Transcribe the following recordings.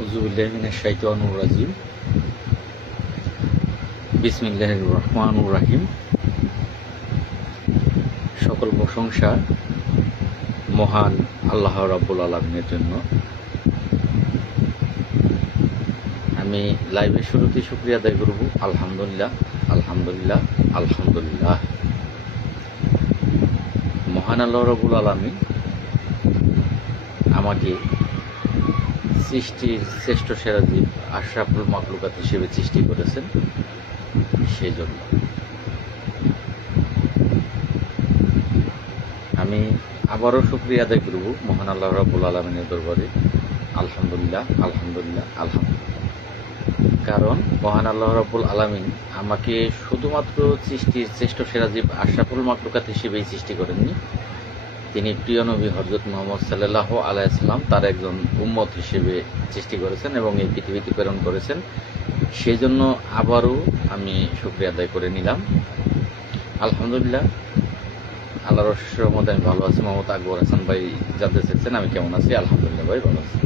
আউযুবিল্লাহি মিনাশ শাইতানির রাজিম। বিসমিল্লাহির রহমানির রহিম। সকল প্রশংসা মহান আল্লাহ রাব্বুল আলামিনের জন্য। আমি লাইভের শুরুতেই শুকরিয়া আদায় করব। আলহামদুলিল্লাহ, আলহামদুলিল্লাহ, আলহামদুলিল্লাহ। মহান আল্লাহ রাব্বুল আলামিন আমাকে সৃষ্টির শ্রেষ্ঠ সেরা জীব আশরাফুল মাখলুকাত হিসেবে সৃষ্টি করেছেন, সেই জন্য আমি আবারও শুকরিয়া আদায় করব মহান আল্লাহ রাব্বুল আলামিনের দরবারে। আলহামদুলিল্লাহ, আলহামদুলিল্লাহ, আলহামদুলিল্লাহ। কারণ মহান আল্লাহ রাব্বুল আলামিন আমাকে শুধুমাত্র সৃষ্টির শ্রেষ্ঠ সেরা জীব আশরাফুল মাখলুকাত হিসেবেই সৃষ্টি করেননি, তিনি প্রিয় নবী হযরত মুহাম্মদ সাল্লাল্লাহু আলাইহি সাল্লাম তার একজন উম্মত হিসেবে সৃষ্টি করেছেন এবং এই পৃথিবীতে প্রেরণ করেছেন। সেই জন্য আবারও আমি শুকরিয়া আদায় করে নিলাম। আলহামদুলিল্লাহ, আল্লাহর অশেষ রহমতে আমি ভালো আছি। মোহাম্মদ আকবর হাসান ভাই জানতে চাইছেন আমি কেমন আছি। আলহামদুলিল্লাহ ভাই, ভালো আছি।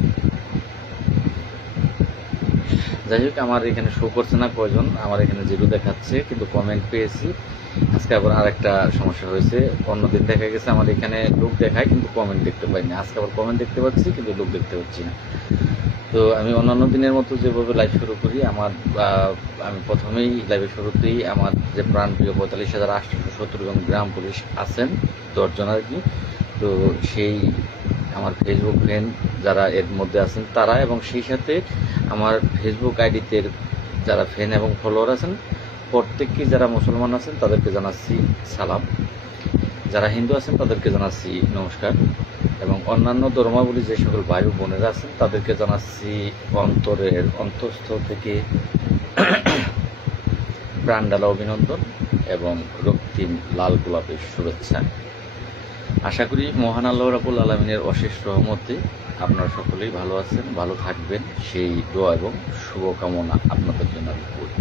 যাই হোক, আমার এখানে শো করছে না কয়জন, আমার এখানে জিরো দেখাচ্ছে, কিন্তু কমেন্ট পেয়েছি। আজকে আবার আরেকটা সমস্যা হয়েছে। অন্যদিন দেখা গেছে আমার এখানে লোক দেখায় কিন্তু কমেন্ট দেখতে পাই না, আজকে আবার কমেন্ট দেখতে পাচ্ছি কিন্তু লোক দেখতে পাচ্ছি না। তো আমি অন্যান্য দিনের মতো যেভাবে লাইভ শুরু করি, আমি প্রথমেই লাইভের শুরুতেই আমার যে প্রাণপ্রিয় ৪৫,৮৭০ জন গ্রাম পুলিশ আছেন, ১০ জন আর কি। তো সেই আমার ফেসবুক ফ্রেন্ড যারা এর মধ্যে আছেন তারা, এবং সেই সাথে আমার ফেসবুক আইডিতে যারা ফ্রেন্ড এবং ফলোয়ার আছেন প্রত্যেককে, যারা মুসলমান আছেন তাদেরকে জানাচ্ছি সালাম, যারা হিন্দু আছেন তাদেরকে জানাচ্ছি নমস্কার, এবং অন্যান্য ধর্মাবলী যে সকল ভাই বোনেরা আছেন তাদেরকে জানাচ্ছি অন্তরের অন্তঃস্থল থেকে প্রাণডালা অভিনন্দন এবং রক্তিম লাল গোলাপের শুভেচ্ছা। আশা করি মহান আল্লাহ রাব্বুল আলামিনের অশেষ রহমতে আপনারা সকলেই ভালো আছেন, ভালো থাকবেন, সেই দোয়া এবং শুভকামনা আপনাদের জন্য আমি করি।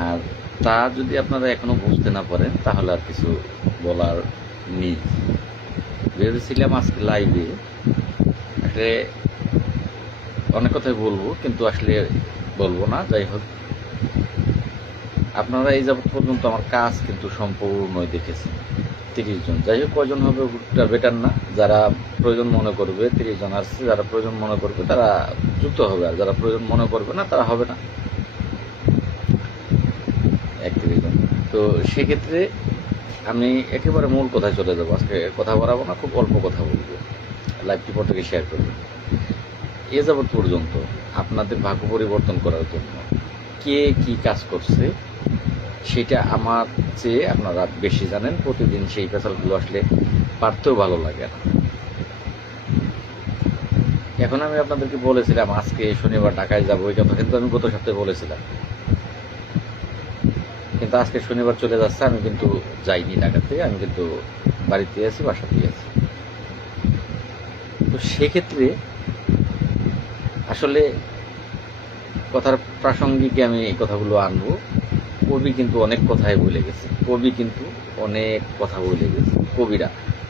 আর তা যদি আপনারা এখনো বুঝতে না পারেন তাহলে আর কিছু বলার নেই। ভেবেছিলাম আজকে লাইভে আসলে অনেক কথাই বলবো, কিন্তু আসলে বলবো না। যাই হোক, আপনারা এই যাবৎ পর্যন্ত আমার কাজ কিন্তু সম্পূর্ণই দেখেছেন ৩০ জন। যাই হোক, কয়জন হবে ওটা বেটার না। যারা প্রয়োজন মনে করবে, ৩০ জন আসছে, যারা প্রয়োজন মনে করবে তারা যুক্ত হবে, আর যারা প্রয়োজন মনে করবে না তারা হবে না। ৩১ জন। তো সেক্ষেত্রে আমি একেবারে মূল কথায় চলে যাবো। আজকে কথা বাড়াবো না, খুব অল্প কথা বলবো, লাইভটি প্রত্যেকে শেয়ার করবেন। এ যাবৎ পর্যন্ত আপনাদের ভাগ্য পরিবর্তন করার জন্য কে কি কাজ করছে সেটা আমার চেয়ে আপনারা বেশি জানেন। প্রতিদিন সেই পেশালগুলো আসলে পারতেও ভালো লাগে না। এখন আমি আপনাদেরকে বলেছিলাম আজকে শনিবার ঢাকায় যাবো, এই কথা কিন্তু আমি গত সপ্তাহে বলেছিলাম, কিন্তু আজকে শনিবার চলে যাচ্ছে, আমি কিন্তু যাইনি ঢাকাতে, আমি কিন্তু বাড়িতে আছি, বাসাতেই আছি। তো সেক্ষেত্রে আসলে কথার প্রাসঙ্গিকে আমি এই কথাগুলো আনবো। কবি কিন্তু অনেক কথাই বলে গেছে, কবি কিন্তু অনেক কথা বলে গেছে।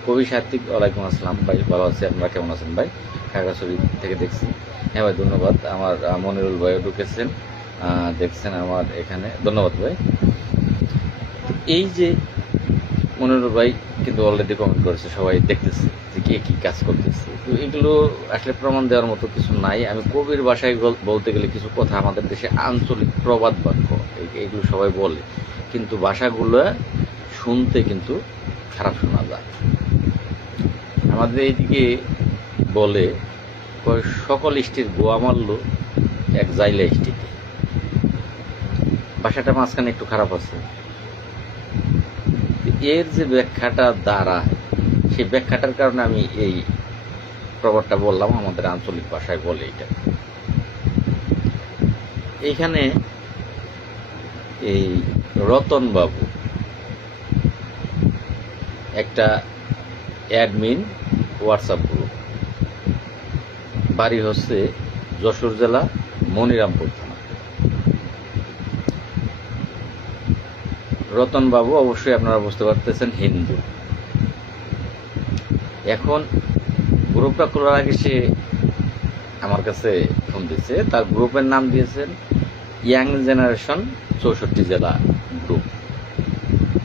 কবি সাহিত্যিক, ওয়ালাইকুম আসসালাম ভাই, ভালো আছি, আপনারা কেমন আছেন ভাই? খাগড়াছড়ি থেকে দেখছি। হ্যাঁ ভাই, ধন্যবাদ। আমার মনিরুল ভাইও ঢুকেছেন, দেখছেন আমার এখানে, ধন্যবাদ ভাই। এই যে মনিরুল ভাই কিন্তু অলরেডি কমেন্ট করেছে, সবাই দেখতেছে যে কে কি কাজ করতেছে। তো এগুলো আসলে প্রমাণ দেওয়ার মতো কিছু নাই। আমি কবির ভাষায় বলতে গেলে কিছু কথা আমাদের দেশে আঞ্চলিক প্রবাদ বাক্য এগুলো সবাই বলে, কিন্তু ভাষাগুলো শুনতে কিন্তু খারাপ শোনা যায়। আমাদের এইদিকে বলে সকল স্টির গোয়া মারল এক জাইলা স্টিতে। ভাষাটা মাঝখানে একটু খারাপ আছে। এর যে ব্যাখ্যাটা দাঁড়ায়, সেই ব্যাখ্যাটার কারণে আমি এই প্রবাদটা বললাম, আমাদের আঞ্চলিক ভাষায় বলে এটা। এইখানে এই রতন বাবু একটা অ্যাডমিন হোয়াটসঅ্যাপ গ্রুপ, বাড়ি হচ্ছে যশোর জেলা মনিরামপুর থানা। রতন বাবু অবশ্যই আপনারা বুঝতে পারতেছেন হিন্দু। এখন গ্রুপটা খোলার আগে সে আমার কাছে ফোন দিয়েছে। তার গ্রুপের নাম দিয়েছেন ইয়াং জেনারেশন 64 জেলা গ্রুপ,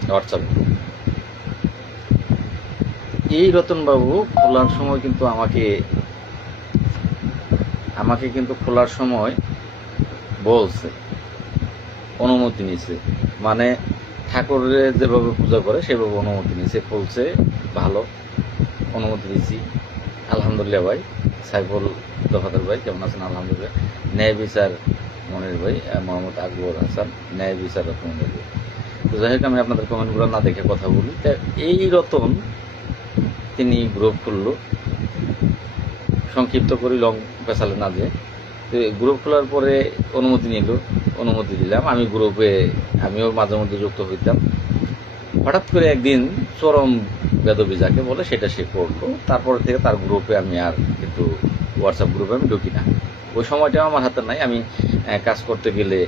হোয়াটসঅ্যাপ গ্রুপ। এই রতনবাবু খোলার সময় কিন্তু আমাকে কিন্তু খোলার সময় বলছে, অনুমতি নিছে, মানে ঠাকুরের যেভাবে পূজা করে সেভাবে অনুমতি নিছে, বলছে ভালো অনুমতি দিয়েছি। আলহামদুলিল্লাহ ভাই। সাইফুল দফাদার ভাই কেমন আছেন? আলহামদুলিল্লাহ। ন্যায় বিচার মনির ভাই, মোহাম্মদ আকবর হাসান, ন্যায় বিচার রতনের ভাই। তো যাই হোক, আমি আপনাদের কমেন্টগুলো না দেখে কথা বলি। এই রতন তিনি গ্রুপ খুললো, সংক্ষিপ্ত করি, লং পেছালে না যে। তো গ্রুপ খোলার পরে অনুমতি দিলাম। আমিও মাঝে মধ্যে যুক্ত হইতাম। হঠাৎ করে একদিন চরম বেদবি যাকে বলে সেটা সে করলো। তারপর থেকে তার গ্রুপে আমি আর কিন্তু হোয়াটসঅ্যাপ গ্রুপে আমি ঢুকি না। ওই সময়টাও আমার হাতে নাই। আমি কাজ করতে গেলে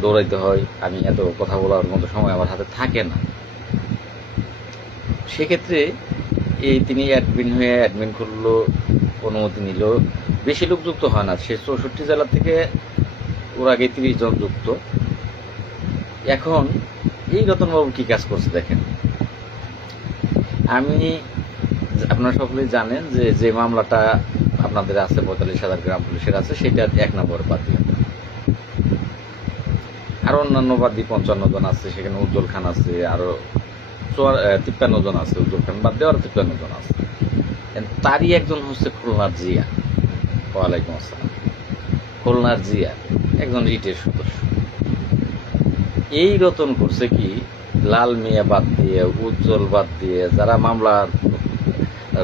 দৌড়াইতে হয়, আমি এত কথা বলার মতো সময় আমার হাতে থাকে না। সেক্ষেত্রে তিনি অ্যাডমিন করলো, অনুমতি নিল। বেশি লোক যুক্ত হয় না, সে 64 জেলা থেকে ওর আগে 30 জন যুক্ত। এখন এই রতনবাবু কি কাজ করছে দেখেন। আপনারা সকলেই জানেন যে মামলাটা আপনাদের আছে 45,000 গ্রাম পুলিশের আছে, সেটা 1 নম্বর বাদী। আরো অন্যান্য বাদী 55 জন আছে, সেখানে উজ্জ্বল খান আছে, আরো 53 জন আছে, উজ্জ্বল খান বাদ দিয়ে আরো 53 জন আছে। তারই একজন হচ্ছে খুলনার জিয়া। ওয়ালাইকুম আসসালাম। খুলনার জিয়া একজন রিটের সদস্য। এই রতন করছে কি, লাল মিয়া বাদ দিয়ে, উজ্জ্বল বাদ দিয়ে, যারা মামলার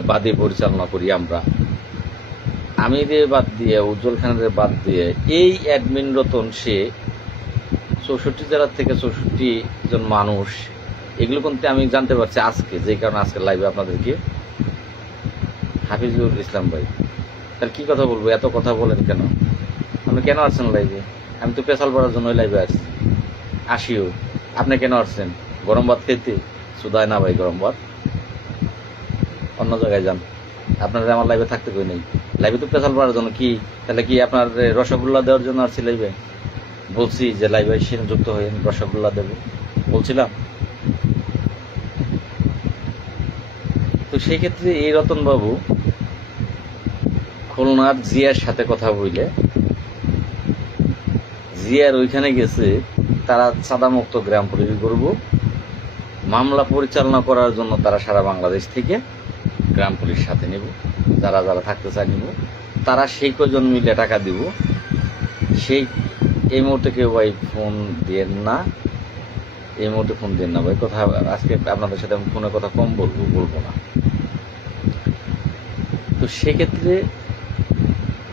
বাদী পরিচালনা করি আমরা, আমিরে বাদ দিয়ে, উজ্জ্বল খানের বাদ দিয়ে, এই অ্যাডমিন রতন সে 64 জেলার থেকে 64 জন মানুষ, এগুলো কিন্তু আমি জানতে পারছি আজকে, যে কারণে আজকে লাইভে আপনাদেরকে। হাফিজুল ইসলাম ভাই, তাহলে কি কথা বলবো? এত কথা বলেন কেন? আপনি কেন আসছেন লাইভে? আমি তো পেশাল পড়ার জন্য লাইভে আসিও। আপনি কেন আসছেন? গরম ভাত খেতে? সুদায় না ভাই, গরম ভাত অন্য জায়গায় যান। আপনারা আমার লাইভে থাকতে কই নেই। লাইভে তো পেশাল পড়ার জন্য। কি তাহলে কি আপনার রসগোল্লা দেওয়ার জন্য আসছি লাইভে? বলছি যে লাইভে এসে যুক্ত হয়ে রসগোল্লা দেব বলছিলাম। তো সেই ক্ষেত্রে এই রতনবাবু খুলনার জিয়ার সাথে কথা বলে, জিয়ার ওইখানে গেছে, তারা সাদামুক্ত গ্রাম পুলিশ করব, মামলা পরিচালনা করার জন্য তারা সারা বাংলাদেশ থেকে গ্রাম পুলিশ সাথে নেব, যারা যারা থাকতে চায় নিব, তারা সেই কজন মিলে টাকা দিব। এই মুহূর্তে কেউ ভাই ফোন দেন না, এই মুহূর্তে ফোন দেন না ভাই। কথা আজকে আপনাদের সাথে আমি ফোনে কথা কম বলবো না। তো সেক্ষেত্রে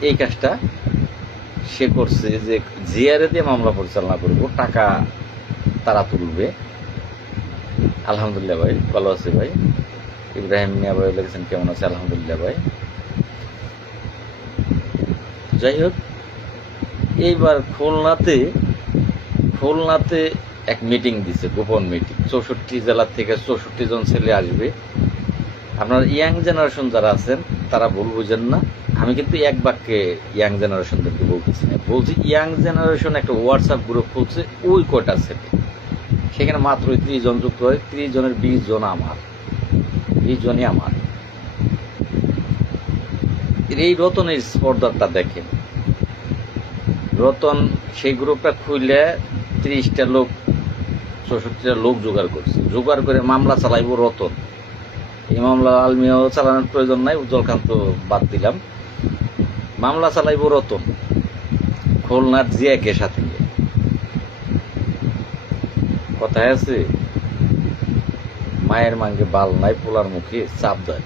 এই কাজটা সে করছে যে জিআরএ দিয়ে মামলা পরিচালনা করব, টাকা তারা তুলবে। আলহামদুলিল্লাহ ভাই, ভালো আছে ভাই। ইব্রাহিম মিয়া ভাই লিখেছেন কেমন আছে? আলহামদুলিল্লাহ ভাই। যাই হোক, এইবার খুলনাতে এক মিটিং দিছে, গোপন মিটিং। 64 জেলা থেকে 64 জন ছেলে আসবে। আপনার ইয়াং জেনারেশন যারা আছেন তারা ভুল বুঝেন না, আমি কিন্তু এক বাক্যে ইয়াং জেনারেশনদেরকে বলতেছি না, বলছি ইয়াং জেনারেশন একটা হোয়াটসঅ্যাপ গ্রুপ খুলছে, ওই কয়টা ছেলে, সেখানে মাত্র 30 জন যুক্ত হয়। 30 জনের 20 জন আমার, 20 জনই আমার। এই রতনের স্পর্ধাটা দেখেন। রতন সেই গ্রুপটা খুললে 30টা লোক, 64টা লোক জোগাড় করছে, জোগাড় করে মামলা চালাইব রতন। এই মামলা আলমিয়াও চালানোর প্রয়োজন নাই, উজ্জ্বল খান তো বাদ দিলাম। মামলা চালাইব রতন খুলনার জিয়াকে সাথে নিয়ে। কথায় আছে, মায়ের মাঙ্গে বাল নাই, পোলার মুখে চাপ দেয়।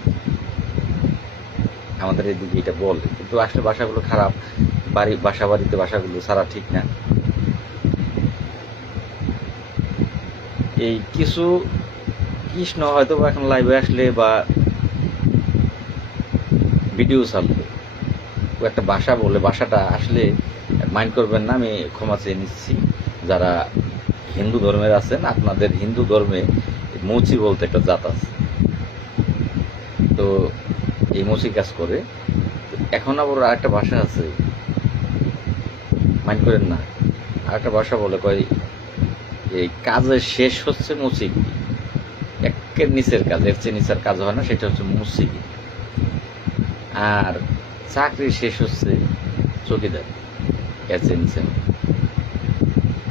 আমাদের এদিকে এটা বলে, কিন্তু আসলে ভাষাগুলো খারাপ। বাড়িতে ভাষাগুলো ছাড়া ঠিক না। এই কিছু কৃষ্ণ হয়তো এখন লাইভে আসলে বা ভিডিও ছাড়লে ও একটা ভাষা বলে, ভাষাটা আসলে মাইন্ড করবেন না, আমি ক্ষমা চেয়ে নিচ্ছি। যারা হিন্দু ধর্মের আছেন, আপনাদের হিন্দু ধর্মে মুচি বলতে একটা জাত আছে, তো এই মুচি কাজ করে। এখন আবার আরেকটা ভাষা আছে, মাইন্ড করেন না, আরেকটা ভাষা বলে কয় এই কাজের শেষ হচ্ছে মুসিকি, একের নিচের কাজ, এর চেয়ে নিচের কাজ হয় না, সেটা হচ্ছে মুসিকি। আর চাকরির শেষ হচ্ছে চৌকিদার, এর চেয়ে নিচে।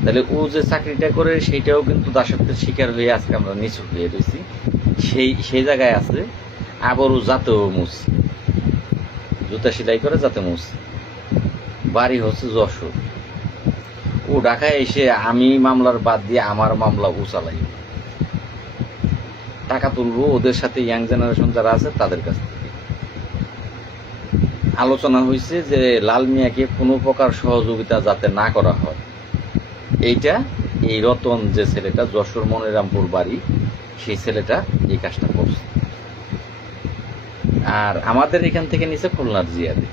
তাহলে ও যে চাকরিটা করে সেইটাও কিন্তু দাসত্বের শিকার হয়ে আজকে আমরা নিচু হয়ে রয়েছি, সেই জায়গায় আছে। আবার ও যাতেও মুস, জুতা সেলাই করে যাতে মুস, বাড়ি হচ্ছে যশোর। ও ঢাকায় এসে আমি মামলার বাদ দিয়ে আমার মামলা ও চালাই, টাকা তুলবো ওদের সাথে ইয়াং জেনারেশন যারা আছে তাদের কাছ থেকে। আলোচনা হয়েছে যে লাল মিয়াকে কোনো প্রকার সহযোগিতা যাতে না করা হয়, এইটা এই রতন যে ছেলেটা, যশোর মনিরামপুর বাড়ি, সেই ছেলেটা এই কাজটা করছে। আর আমাদের এখান থেকে নিচে খুলনার জিয়াদে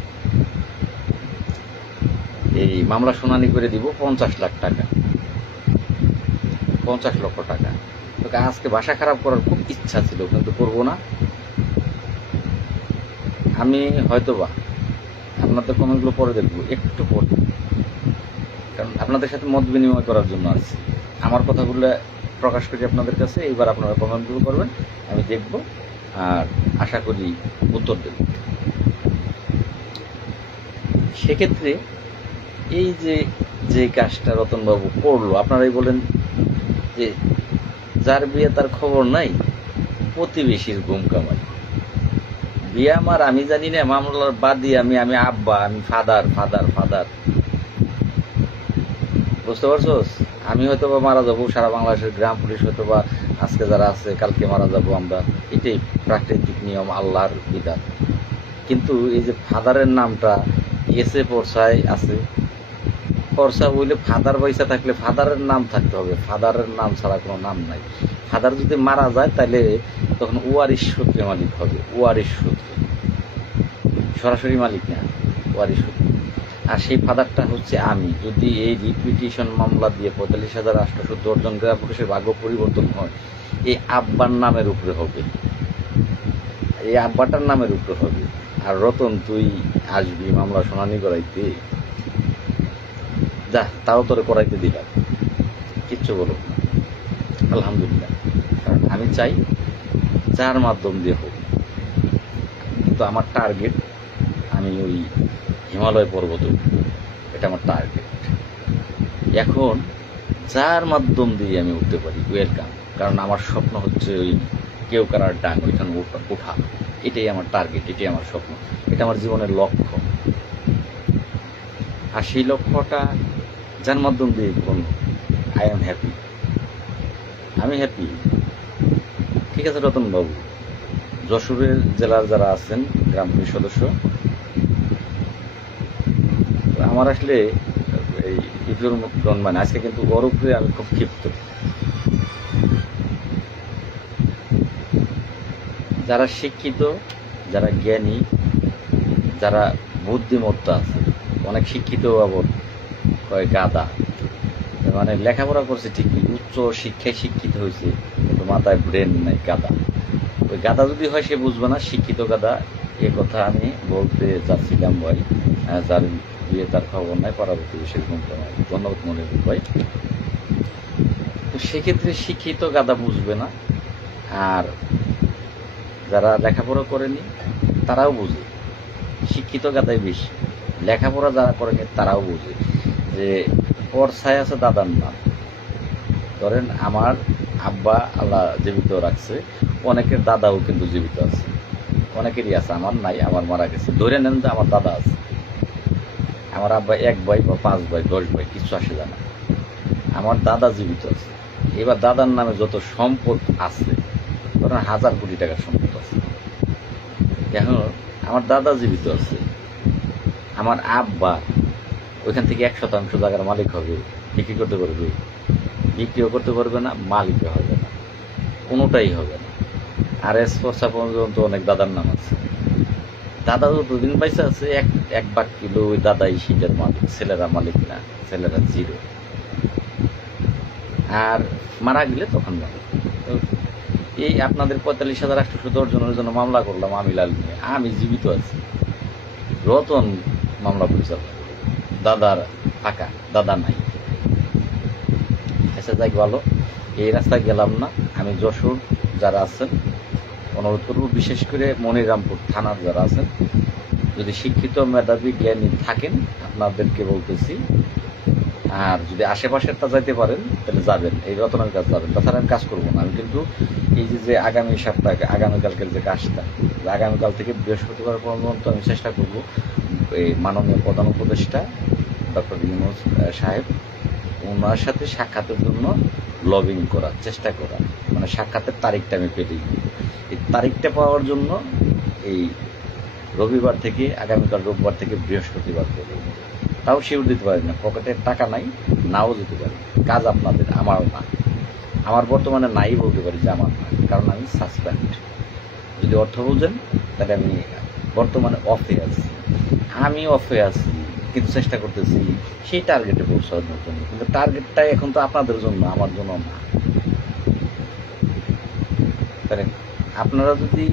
এই মামলা শুনানি করে দিব 50 লাখ টাকা, 50 লক্ষ টাকা। তোকে আজকে ভাষা খারাপ করার খুব ইচ্ছা ছিল, কিন্তু করবো না। আমি হয়তোবা আপনাদের কমেন্টগুলো পরে দেখবো, একটু পরে, কারণ আপনাদের সাথে মত বিনিময় করার জন্য আসছি। আমার কথাগুলো প্রকাশ করি আপনাদের কাছে, এইবার আপনারা কমেন্টগুলো করবেন, আমি দেখব আর আশা করি উত্তর দেব। সেক্ষেত্রে এই যে কাজটা রতনবাবু করলো, আপনারাই বলেন যে যার বিয়ে তার খবর নাই, প্রতিবেশীর ঘুম কামাই। বিয়ে আমার আমি জানি না, মামলার বাদী আমি আব্বা, আমি ফাদার ফাদার ফাদার, বুঝতে পারছোস? আমি হয়তো বা মারা যাবো, সারা বাংলাদেশের গ্রাম পুলিশ হয়তো বা আজকে যারা আছে কালকে মারা যাবো আমরা, এটাই প্রাকৃতিক নিয়ম, আল্লাহর বিধান। কিন্তু এই যে ফাদারের নামটা এসে পর্সায় আছে, পর্সা বইলে ফাদার পয়সা থাকলে ফাদারের নাম থাকতে হবে, ফাদারের নাম ছাড়া কোনো নাম নাই। ফাদার যদি মারা যায় তাহলে তখন ওয়ারিশ সূত্রে মালিক হবে, ওয়ারিশ সূত্রে, সরাসরি মালিক না, ওয়ারিশ সূত্রে। আর সেই ফাদারটা হচ্ছে আমি। যদি এই রিপিটিশন মামলা দিয়ে 45,870 জন গ্রাম পুলিশের ভাগ্য পরিবর্তন হয়, এই আব্বার নামের উপরে হবে, এই আব্বাটার নামের উপরে হবে। আর রতন তুই আসবি মামলা শুনানি করাইতে, যা, তাও তোরে করাইতে দিলাম, কিচ্ছু বলো না, আলহামদুলিল্লাহ। কারণ আমি চাই যার মাধ্যম দিয়ে হোক, কিন্তু আমার টার্গেট আমি ওই হিমালয় পর্বত, এটা আমার টার্গেট। এখন যার মাধ্যম দিয়ে আমি উঠতে পারি ওয়েলকাম, কারণ আমার স্বপ্ন হচ্ছে ওই কেওকারার ডাং, ওইখানে ওঠা, এটাই আমার টার্গেট, এটাই আমার স্বপ্ন, এটা আমার জীবনের লক্ষ্য। আর সেই লক্ষ্যটা যার মাধ্যম দিয়ে পূরণ, আই এম হ্যাপি, আমি হ্যাপি। ঠিক আছে রতনবাবু, যশোরের জেলার যারা আছেন গ্রাম পুলিশ সদস্য, আমার আসলে এই বিপ্লব মানে আজকে কিন্তু ওর উপরে আমি খুব ক্ষিপ্ত। যারা শিক্ষিত, যারা জ্ঞানী, যারা বুদ্ধিমত্তা আছে, অনেক শিক্ষিত আবার কয় গাদা, মানে লেখাপড়া করছে ঠিকই, উচ্চ শিক্ষায় শিক্ষিত হয়েছে, কিন্তু মাথায় ব্রেন নাই, গাদা। ওই গাদা যদি হয় সে বুঝবে না, শিক্ষিত গাদা, এ কথা আমি বলতে যাচ্ছিলাম ভাই। যার বিয়ে তার খবর নাই, পরবর্তী বিষয় নয়। ধন্যবাদ মনে ভাই। তো সেক্ষেত্রে শিক্ষিত গাদা বুঝবে না, আর যারা লেখাপড়া করেনি তারাও বুঝে, শিক্ষিত গাদাই বেশি, লেখাপড়া যারা করেনি তারাও বুঝে যে পর্সায় আছে দাদার নাম। ধরেন আমার আব্বা আল্লাহ জীবিত রাখছে, অনেকের দাদাও কিন্তু জীবিত আছে, অনেকেরই আছে, আমার নাই, আমার মারা গেছে। ধরে নেন যে আমার দাদা আছে, আমার আব্বা 1 ভাই বা 5 ভাই 10 ভাই কিছু আসে জানা, আমার দাদা জীবিত আছে। এবার দাদার নামে যত সম্পদ আছে, ধরেন 1000 কোটি টাকার সম্পদ আছে, এখন আমার দাদা জীবিত আছে, আমার আব্বা ওইখান থেকে 1% জায়গার মালিক হবে, বিক্রি করতে পারবে, বিক্রিও করতে পারবে না, মালিকও হবে না, কোনোটাই হবে না। আর এসপর্সা পর্যন্ত অনেক দাদার নাম আছে, দাদা যতদিন পয়সা আছে 1 ভাগ কিলো ওই দাদাই শীতের মালিক, ছেলেরা মালিক না, ছেলেরা জিরো। আর মারা গেলে তখন মালিক। তো এই আপনাদের 45,870 জনের জন্য মামলা করলাম আমি লাল নিয়ে, আমি জীবিত আছি, রতন মামলা পরিচালনা, দাদার ফাঁকা, দাদা নাই। আচ্ছা যাই ভালো, এই রাস্তায় গেলাম না। আমি যশোর যারা আছেন অনুরোধ করব, বিশেষ করে মনিরামপুর থানার যারা আছেন, যদি শিক্ষিত মেধাবী জ্ঞানী থাকেন আপনাদেরকে বলতেছি, আর যদি আশেপাশেরটা যাইতে পারেন তাহলে যাবেন, এই রতনের কাজ যাবেন, তাছাড়া আমি কাজ করবো না। আমি কিন্তু এই যে আগামী সপ্তাহে, আগামীকালকের যে কাজটা, আগামীকাল থেকে বৃহস্পতিবার পর্যন্ত আমি চেষ্টা করব এই মাননীয় প্রধান উপদেষ্টা ডক্টর ইউনূস সাহেব, ওনার সাথে সাক্ষাতের জন্য লবিং করার চেষ্টা করা, মানে সাক্ষাতের তারিখটা আমি পেলেই, এই তারিখটা পাওয়ার জন্য এই রবিবার থেকে, আগামীকাল রোববার থেকে বৃহস্পতিবার পর্যন্ত, তাও শিওর দিতে পারি না, পকেটে টাকা নাই, নাও যেতে পারি। কাজ আপনাদের, আমারও না। আমার বর্তমানে নাই বলতে পারি যে আমার না, কারণ আমি সাসপেন্ড। যদি অর্থ বুঝেন তাহলে আমি বর্তমানে অফে আছি, আমি অফে আছি, কিন্তু চেষ্টা করতেছি সেই টার্গেটে পৌঁছানোর জন্য। কিন্তু টার্গেটটা এখন তো আপনাদের জন্য, আমার জন্য না। তাহলে আপনারা যদি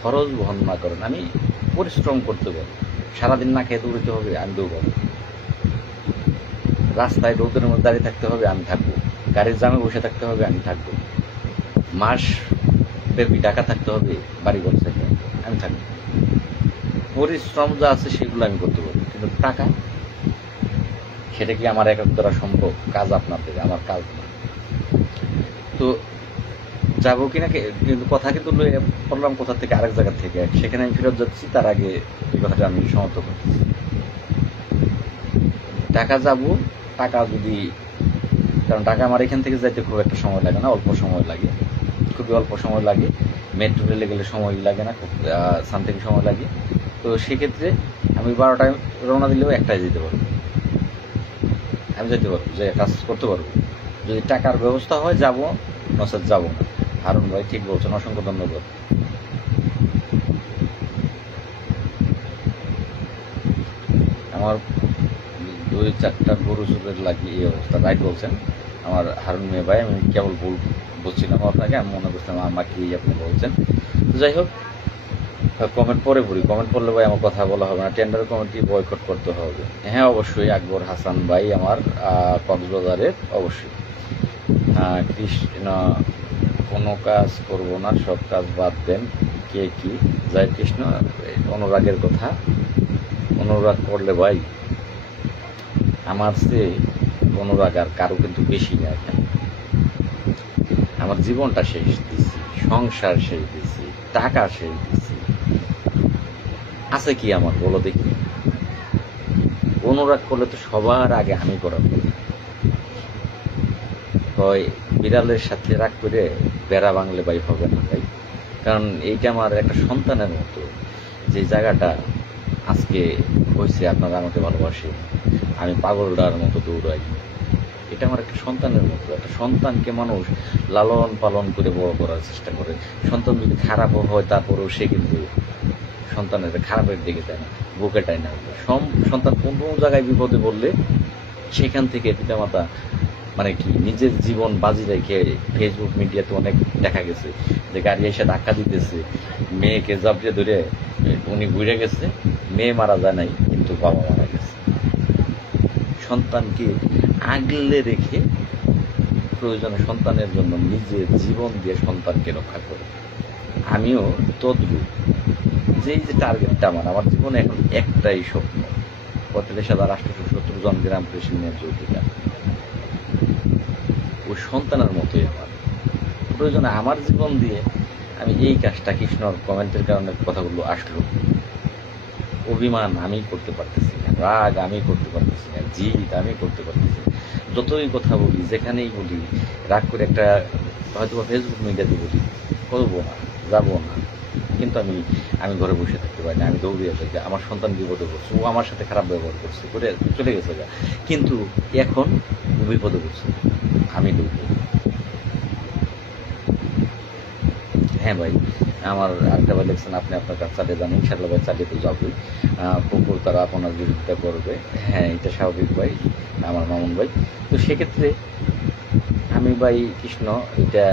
খরচ বহন না করেন, আমি পরিশ্রম করতে পারি, সারাদিন না খেয়ে দৌড়তে হবে, আমি দৌড়াবো। রাস্তায় রোদের মধ্যে দাঁড়িয়ে থাকতে হবে, আমি থাকবো। গাড়ির জামে বসে থাকতে হবে, আমি থাকবো। মাস ব্যাপী টাকা থাকতে হবে বাড়িঘর থেকে, আমি থাকবো। পরিশ্রম যা আছে সেগুলো আমি করতে পারবো, কিন্তু টাকা, সেটা কি আমার একক দ্বারা সম্ভব? কাজ আপনাদের, আমার কাজ না। তো যাবো কিনা, কিন্তু কথা কিন্তু বললাম কোথা থেকে, আরেক জায়গা থেকে, সেখানে আমি ফেরত যাচ্ছি। তার আগে এই কথাটা আমি সমাপ্ত করতেছি। টাকা যাবো, টাকা যদি, কারণ টাকা আমার এখান থেকে যাইতে খুব একটা সময় লাগে না, অল্প সময় লাগে, খুবই অল্প সময় লাগে। মেট্রো রেলে গেলে সময় লাগে না, খুব সামথিং সময় লাগে। তো সেক্ষেত্রে আমি 12টায় রওনা দিলেও 1টায় যেতে পারবো, আমি যেতে পারবো, যে কাজ করতে পারবো। যদি টাকার ব্যবস্থা হয় যাবো, নচেত যাবো না। হারুন ভাই ঠিক বলছেন, অসংখ্য ধন্যবাদ। আমার 2-4টা গরু চুরের লাগি এই অবস্থা, রাইট বলছেন আমার হারুন মেয়ে ভাই। আমি কেবল ভুল বলছিলাম আপনাকে, আমি মনে করছিলাম আমাকেই আপনি বলছেন। তো যাই হোক, কমেন্ট পরে পড়ি, কমেন্ট পড়লে ভাই আমার কথা বলা হবে না, টেন্ডার কমিটি বয়কট করতে হবে। হ্যাঁ অবশ্যই, আকবর হাসান ভাই আমার কক্সবাজারের, অবশ্যই। কৃষ্ণ, কোনো কাজ করব না, সব কাজ বাদ দেন। কে কি জয় কৃষ্ণ। অনুরাগের কথা, অনুরাগ করলে ভাই আমার চেয়ে অনুরাগ আর কারো কিন্তু বেশি না। এখানে আমার জীবনটা শেষ দিছি, সংসার শেষ দিছি, টাকা শেষ দিছি, আছে কি আমার বলো দেখি? অনুরাগ করলে তো সবার আগে আমি করা পড়ি। হয় বিড়ালের সাথে রাগ করে বেড়া বাংলে ভাই হবে না ভাই, কারণ এইটা আমার একটা সন্তানের মতো। যে জায়গাটা আজকে হয়েছে, আপনারা আমাকে ভালোবাসে, আমি পাগলটার মতো দৌড়াই, এটা আমার একটা সন্তানের মতো। একটা সন্তানকে মানুষ লালন পালন করে বড় করার চেষ্টা করে। সন্তান যদি খারাপও হয় তারপরেও সে কিন্তু সন্তানের খারাপের দিকে দেয় না, বুকে টাই না। সন্তান কোনো জায়গায় বিপদে পড়লে সেখান থেকে পিতামাতা মানে কি নিজের জীবন বাজি রেখে, ফেসবুক মিডিয়াতে অনেক দেখা গেছে যে গাড়ি এসে ধাক্কা দিতেছে, মেয়েকে জাপড়ে ধরে উনি ঘুরে গেছে, মেয়ে মারা যায় নাই কিন্তু বাবা মারা গেছে। সন্তানকে আগলে রেখে প্রয়োজনে সন্তানের জন্য নিজের জীবন দিয়ে সন্তানকে রক্ষা করে। আমিও তদ্রুপ, যে টার্গেটটা আমার জীবনে এখন একটাই স্বপ্ন, 45,870 জন গ্রাম প্রেসিডেন্টের যৌতুকা। ওই সন্তানের মতোই আমার প্রয়োজনে আমার জীবন দিয়ে আমি এই কাজটা, কৃষ্ণর কমেন্টের কারণে কথাগুলো আসলো, অভিমান আমি করতে পারতেছি না, রাগ আমি করতে পারতেছি না, জিদ আমি করতে পারতেছি না। যতই কথা বলি, যেখানেই বলি, রাগ করে একটা হয়তো ফেসবুক মিডিয়াতে বলি, করবো না, যাবো না, কিন্তু আমি ঘরে বসে থাকতে পারি না, আমি দৌড়িয়ে থাকি। আমার সন্তান বিপদে পড়ছে, ও আমার সাথে খারাপ ব্যবহার করছে, করে চলে গেছে গা, কিন্তু এখন বিপদে পড়ছে, আমি দৌড়ি। হ্যাঁ ভাই, আমার আরেকটা ভাই দেখছেন, আপনি আপনার কাজ চালিয়ে যান, ইনশাল্লাহ ভাই চালিয়ে তো যাবই। কুকুর তারা আপনার বিরোধিতা করবে, হ্যাঁ এটা স্বাভাবিক ভাই, আমার মামুন ভাই। তো সেক্ষেত্রে আমি ভাই কৃষ্ণ, এটা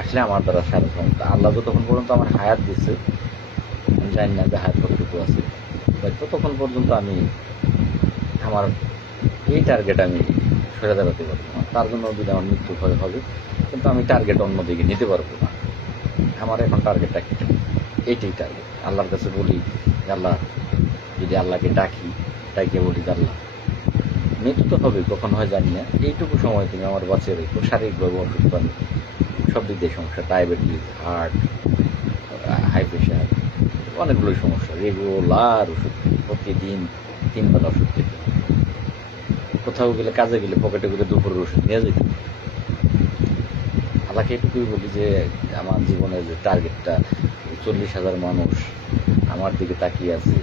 আসলে আমার দ্বারা সার্বক্ষমতা, আল্লাহ যতক্ষণ পর্যন্ত আমার হায়াত দিচ্ছে, আমি জানি না যে হায়াত কতটুকু আছে, ভাই ততক্ষণ পর্যন্ত আমি আমার এই টার্গেট আমি সরে দাঁড়াতে পারবো না। তার জন্য যদি আমার মৃত্যু ভয় হবে, কিন্তু আমি টার্গেট অন্যদিকে নিতে পারবো না। আমার এখন টার্গেটটা একটা, এইটাই টার্গেট। আল্লাহর কাছে বলি, আল্লাহ, যদি আল্লাহকে ডাকে বলি, আল্লাহ মৃত্যু তো হবে, কখন হয় জানি না, এইটুকু সময় তুমি আমার বাঁচিয়ে রেখো। শারীরিকভাবে অসুস্থ আমি, সব দিক দিয়ে সমস্যা, ডায়াবেটিস, হার্ট, হাই প্রেশার, অনেকগুলো সমস্যা, রেগুলার ওষুধ, প্রতিদিন 3 বেলা ওষুধ খেতে। কোথাও গেলে, কাজে গেলে পকেটে করে দুপুরের ওষুধ নিয়ে যেত। আল্লাহকে এটুকুই বলি যে আমার জীবনের যে টার্গেটটা, 40,000 মানুষ আমার দিকে তাকিয়ে আছে,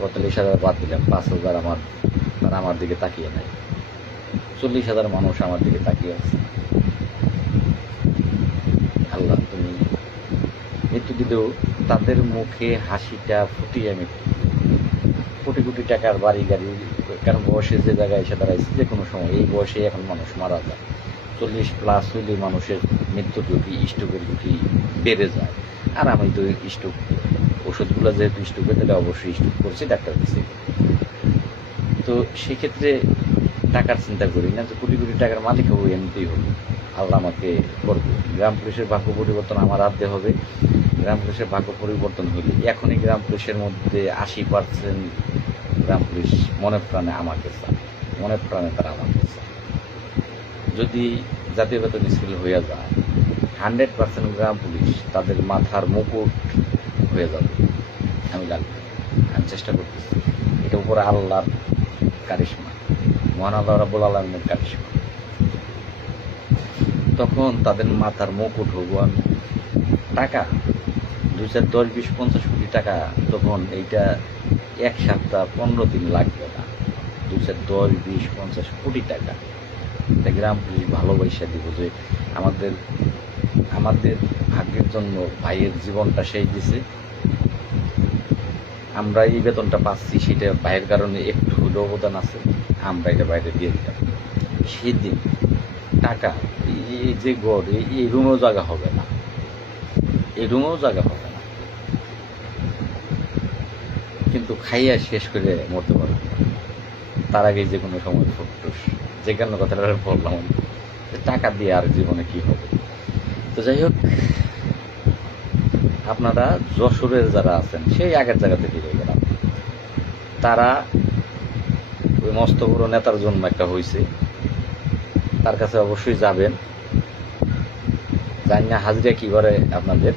45,000 বাদ দিলাম, 5,000 তারা আমার দিকে তাকিয়ে নাই, 40,000 মানুষ আমার দিকে তাকিয়ে আছে। আল্লাহ তুমি মৃত্যু দিলেও তাদের মুখে হাসিটা ফুটিয়ে আমি, কোটি কোটি টাকার বাড়ি গাড়ি, কারণ বয়সে যে জায়গায় এসে দাঁড়াইছে, যে কোনো সময় এই বয়সে এখন মানুষ মারা যায়। 40+ হইলে মানুষের মৃত্যুর ঝুঁকি, স্ট্রোকের ঝুঁকি বেড়ে যায়। আর আমি তো স্ট্রোক ওষুধগুলো যেহেতু স্ট্রোকে, তাহলে অবশ্যই স্ট্রোক করছি, ডাক্তার কাছে। তো সেক্ষেত্রে টাকার চিন্তা করি না, যে কোটি কোটি টাকার মালিক হবো, এমনিতেই হবে, আল্লাহ আমাকে করবে। গ্রাম পুলিশের ভাগ্য পরিবর্তন আমার হাতে হবে। গ্রাম পুলিশের ভাগ্য পরিবর্তন হইলে, এখনই গ্রাম পুলিশের মধ্যে 80% গ্রাম পুলিশ মনে প্রাণে আমাকে চায়, মনে প্রাণে তারা আমাকে চায়। যদি জাতীয় বেতন স্কেল হয়ে যায়, 100% গ্রাম পুলিশ তাদের মাথার মুকুট হয়ে যাবে। আমি জানি, আমি চেষ্টা করতেছি। এটা উপরে আল্লাহর কারিশমা, মহান আল্লাহ রাব্বুল আলামিনের কারিশমা। তখন তাদের মাথার মুকুট হবো আমি। টাকা 2, 4, 10, 20, 50 কোটি টাকা, তখন এইটা 1 সপ্তাহ 15 দিন লাগবে না। 2, 4, 10, 20, 50 কোটি টাকা গ্রাম পুলিশ ভালোবাসা দিব, যে আমাদের ভাগ্যের জন্য ভাইয়ের জীবনটা সেই দিছে। আমরা এই বেতনটা পাচ্ছি, সেটা ভাইয়ের কারণে একটু হলেও অবদান আছে, আমরা এটা বাইরে দিয়ে দিতাম। সেদিন টাকা, এই যে গড়, এই রুমেও জায়গা হবে না, এই রুমেও জায়গা হবে না, কিন্তু খাইয়া শেষ করে মরতে পারবো তার আগে যে কোনো সময় ফুটটুস, যে কোনো কথাটা বললাম, টাকা দিয়ে আর জীবনে কি হবে। তো যাই হোক, আপনারা যশোরের যারা আছেন, সেই আগের জায়গাতে ফিরে গেলাম, তারা ওই মস্ত বড় নেতার জন্য একটা হয়েছে, তার কাছে অবশ্যই যাবেন। জানি না হাজিরা কি করে আপনাদের,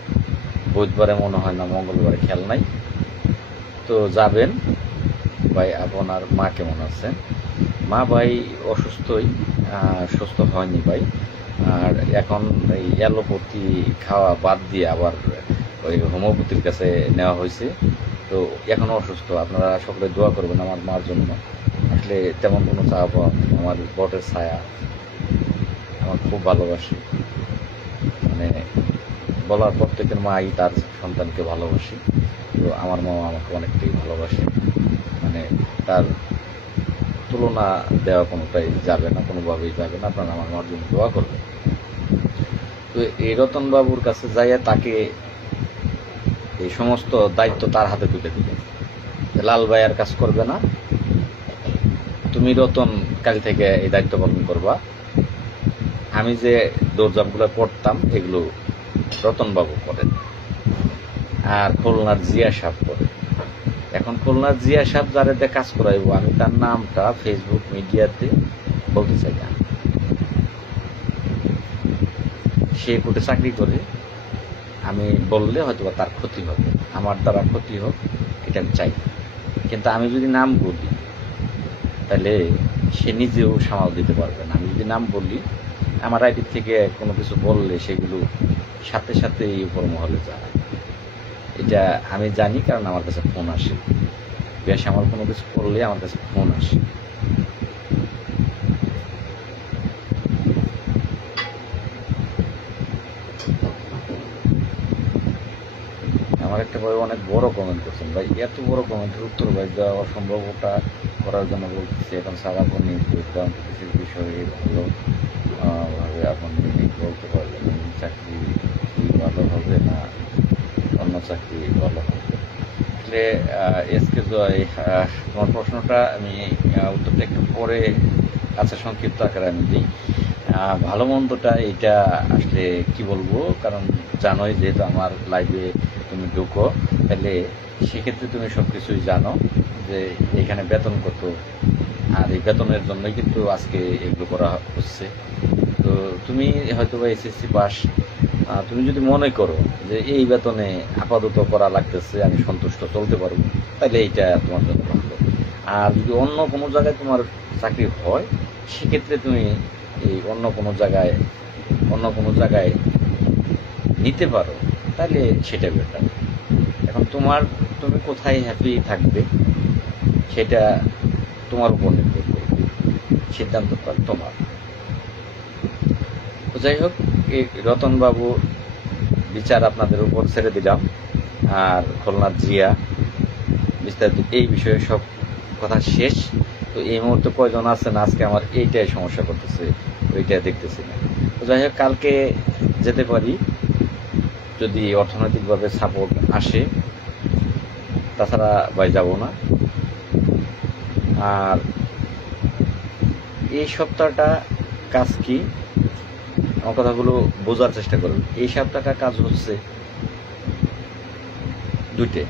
বুধবারে মনে হয় না, মঙ্গলবারে খেয়াল নাই। তো যাবেন। ভাই, আপনার মা কেমন আছেন? মা ভাই অসুস্থই, সুস্থ হয়নি ভাই। আর এখন এই অ্যালোপ্যাথি খাওয়া বাদ দিয়ে আবার ওই হোমিওপ্যাথির কাছে নেওয়া হয়েছে। তো এখনও অসুস্থ। আপনারা সকলে দোয়া করবেন আমার মার জন্য। আসলে তেমন কোনো চাওয়া পাওয়া নেই, আমার বটের ছায়া, আমার খুব ভালোবাসি। মানে বলার প্রত্যেকের মাই তার সন্তানকে ভালোবাসি। তো আমার মা আমাকে অনেকটাই ভালোবাসে, মানে তার তুলনা দেওয়া কোনোটাই যাবে না, কোনোভাবেই যাবে না। আপনারা আমার মার জন্য দোয়া করবেন। তো এই রতনবাবুর কাছে যাইয়া তাকে এই সমস্ত দায়িত্ব তার হাতে তুলে দিলেন, লাল ভাই আর কাজ করবে না, তুমি রতন কাল থেকে এই দায়িত্ব পালন করবা। আমি যে দৌড়ঝাঁপগুলো করতাম এগুলো রতনবাবু করেন, আর খুলনার জিয়া সাহেব করে। এখন খুলনার জিয়া সাহেব যারা কাজ করাইব, আমি তার নামটা ফেসবুক মিডিয়াতে বলতে চাই না। সে কোর্টে চাকরি করে, আমি বললে হয়তো তার ক্ষতি হবে, আমার দ্বারা ক্ষতি হোক এটা আমি চাই। কিন্তু আমি যদি নাম বলি, তাহলে সে নিজেও সামাল দিতে পারবে না। আমি যদি নাম বলি, আমার আইডি থেকে কোনো কিছু বললে সেগুলো সাথে সাথে এই উপর মহলে যায়। এটা আমি জানি, কারণ আমার কাছে ফোন আসে। বেশ, আমার কোনো কিছু করলে আমার কাছে ফোন আসে। আমার একটা ভাই অনেক বড় কমেন্ট করছেন, ভাই এত বড় কমেন্টের উত্তর ভাই দেওয়া অসম্ভব, ওটা করার জন্য বলতেছি। এখন স্যার আপনি কিছু বিষয়ে ভালো ভাবে আপনি বলতে পারবেন, চাকরি কি ভালো হবে না অন্য চাকরি ভালো হবে? আসলে এসকে জয়, তোমার প্রশ্নটা আমি উত্তরটা একটু পরে সংক্ষিপ্ত আকারে আমি দিই। ভালো মন্দটা এটা আসলে কি বলবো, কারণ জানোই যেহেতু আমার লাইভে তুমি ঢুকো, তাহলে সেক্ষেত্রে তুমি সব কিছুই জানো যে এখানে বেতন কত, আর এই বেতনের জন্যই কিন্তু আজকে এগুলো করা হচ্ছে। তো তুমি হয়তো বা এসএসসি পাস, তুমি যদি মনে করো যে এই বেতনে আপাতত করা লাগতেছে, আমি সন্তুষ্ট চলতে পারবো, তাহলে এইটা তোমার জন্য ভালো। আর যদি অন্য কোনো জায়গায় তোমার চাকরি হয়, সেক্ষেত্রে তুমি এই অন্য কোনো জায়গায় নিতে পারো, তাহলে সেটা বেটার। এখন তুমি কোথায় হ্যাপি থাকবে সেটা তোমার উপর নির্ভর করবে, সিদ্ধান্তটা তোমার। তো যাই হোক, এই রতনবাবু বিচার আপনাদের উপর ছেড়ে দিলাম। আর খুলনার জিয়া বিস্তারিত এই বিষয়ে সব কথা শেষ। তো এই মুহূর্তে কয়জন আছেন, আজকে আমার এইটাই সমস্যা করতেছে, ওইটা দেখতেছি না। তো যাই হোক, কালকে যেতে পারি যদি অর্থনৈতিকভাবে সাপোর্ট আসে, তাছাড়া ভাই যাব না। আর এই সপ্তাহটা কাজ কি, আমার কথাগুলো বোঝার চেষ্টা করুন। এই সপ্তাহটা কাজ হচ্ছে দুইটে।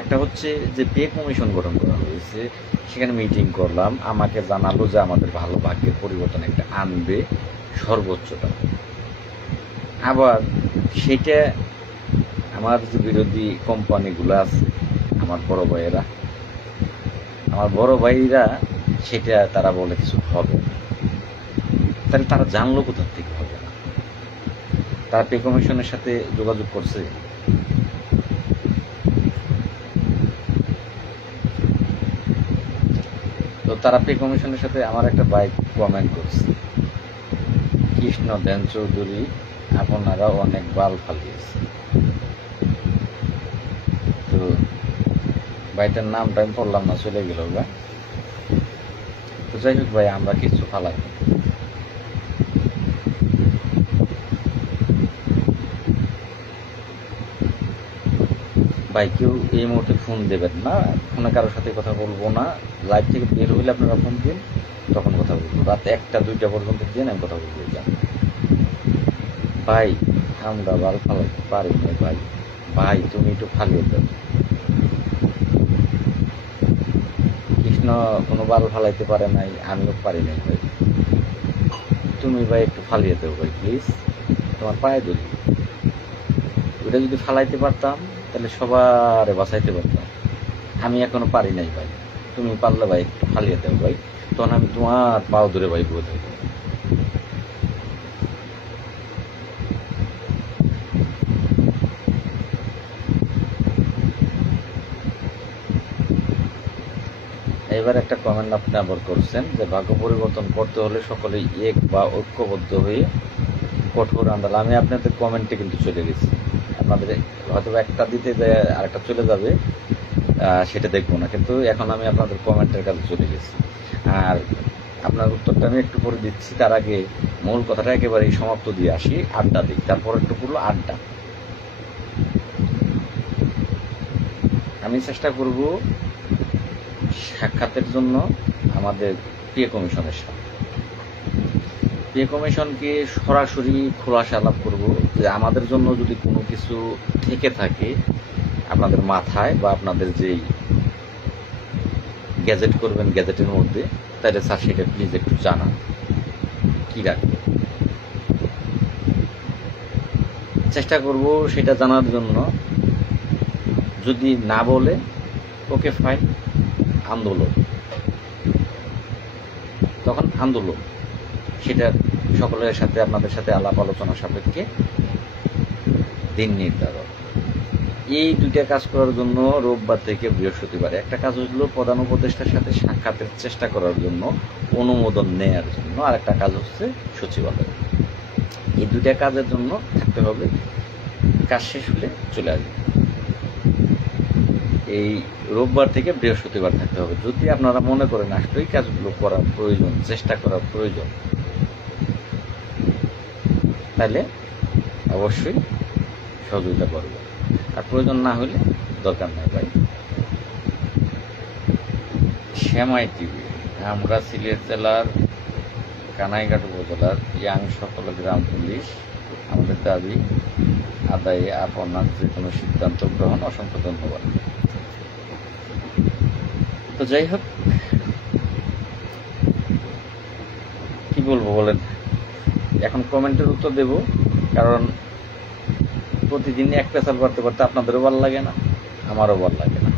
একটা হচ্ছে যে পে কমিশন গঠন করা হয়েছে, সেখানে মিটিং করলাম, আমাকে জানালো যে আমাদের ভালো ভাগ্যের পরিবর্তন একটা আনবে সর্বোচ্চটা। আবার সেটা আমার যে বিরোধী কোম্পানিগুলো আছে, আমার বড় ভাইরা সেটা তারা বলে কিছু হবে, তাহলে তারা জানলো কোথা থেকে হবে না? তারা পে কমিশনের সাথে যোগাযোগ করছে। তো তারা পে কমিশনের সাথে, আমার একটা বাইক কমেন্ট করছে, কৃষ্ণ দেন চৌধুরী আপনারা অনেক বাল ফালিয়েছে। তো ভাইটার নামটা আমি পড়লাম না, চলে গেল ভাই। তো যাই হোক ভাই, আমরা কিছু ফালাই ভাই, কেউ এই মুহূর্তে ফোন দেবেন না, ফোনে কারোর সাথে কথা বলবো না। লাইভ থেকে বের হইলে আপনারা ফোন দিন, তখন কথা বলবো। রাত 1টা-2টা পর্যন্ত দিন, আমি কথা বলবো। ভাই আমরা বাল ফালাইতে পারি না ভাই, ভাই তুমি একটু ফালিয়ে দাও। কৃষ্ণ কোনো বাল ফালাইতে পারে নাই, আমিও পারি নাই ভাই, তুমি ভাই একটু ফালিয়ে দেবো ভাই প্লিজ, তোমার পায়ে ধরি। ওটা যদি ফালাইতে পারতাম তাহলে সবার বাঁচাইতে পারতাম, আমি এখনো পারি নাই ভাই। তুমি পারলে ভাই একটু ফালিয়ে দেবো ভাই, তখন আমি তোমার পাও ধরে ভাই বলে দেবো। এবার একটা কমেন্ট আপনি আবার করছেন যে ভাগ্য পরিবর্তন করতে হলে সকলেই এক বা ঐক্যবদ্ধ হয়ে কঠোর আন্দোলন। আমি আপনাদের কমেন্টে কিন্তু চলে গেছি, আপনাদের হয়তো একটা দিতে যায় আরেকটা চলে যাবে, সেটা দেখবো না, কিন্তু এখন আমি আপনাদের কমেন্টের কাছে চলে গেছি। আর আপনার উত্তরটা আমি একটু পরে দিচ্ছি, তার আগে মূল কথাটা একেবারেই সমাপ্ত দিয়ে আসি, আড্ডা দিই। তারপর একটু করলো আড্ডা। আমি চেষ্টা করব সাক্ষাতের জন্য আমাদের পে কমিশনের সাথে, পে কমিশনকে সরাসরি খোলাসা আলাপ করব যে আমাদের জন্য যদি কোনো কিছু থেকে থাকে আপনাদের মাথায়, বা আপনাদের যেই গ্যাজেট করবেন গ্যাজেটের মধ্যে, তাহলে স্যার সেটা প্লিজ একটু জানান কি রাখবে। চেষ্টা করব সেটা জানার জন্য। যদি না বলে ওকে ফাইন, আন্দোলন, তখন আন্দোলন, সেটা সকলের সাথে আপনাদের সাথে আলাপ আলোচনা সাপেক্ষে দিন নির্ধারণ। এই দুইটা কাজ করার জন্য রোববার থেকে বৃহস্পতিবার একটা কাজ হলো প্রধান উপদেষ্টার সাথে সাক্ষাতের চেষ্টা করার জন্য, অনুমোদন নেয়ার জন্য, আর একটা কাজ হচ্ছে সচিবালয়। এই দুইটা কাজের জন্য থাকতে হবে, কাজ শেষ হলে চলে আসবে। এই রোববার থেকে বৃহস্পতিবার থাকতে হবে। যদি আপনারা মনে করেন আসলেই কাজগুলো করার প্রয়োজন, চেষ্টা করার প্রয়োজন, তাহলে অবশ্যই সহযোগিতা করবে। আর প্রয়োজন না হলে দরকার নাই ভাই। শ্যামাই টিভি, আমরা সিলেট জেলার কানাইঘাট উপজেলার ইয়াং সকল গ্রাম পুলিশ, আমাদের দাবি আদায়ে আপনার যে কোনো সিদ্ধান্ত গ্রহণ, অসংখ্য ধন্যবাদ। তো যাই হোক, কি বলবো বলেন, এখন কমেন্টের উত্তর দেব, কারণ প্রতিদিন এক পেশাল করতে করতে আপনাদেরও ভালো লাগে না, আমারও ভালো লাগে না।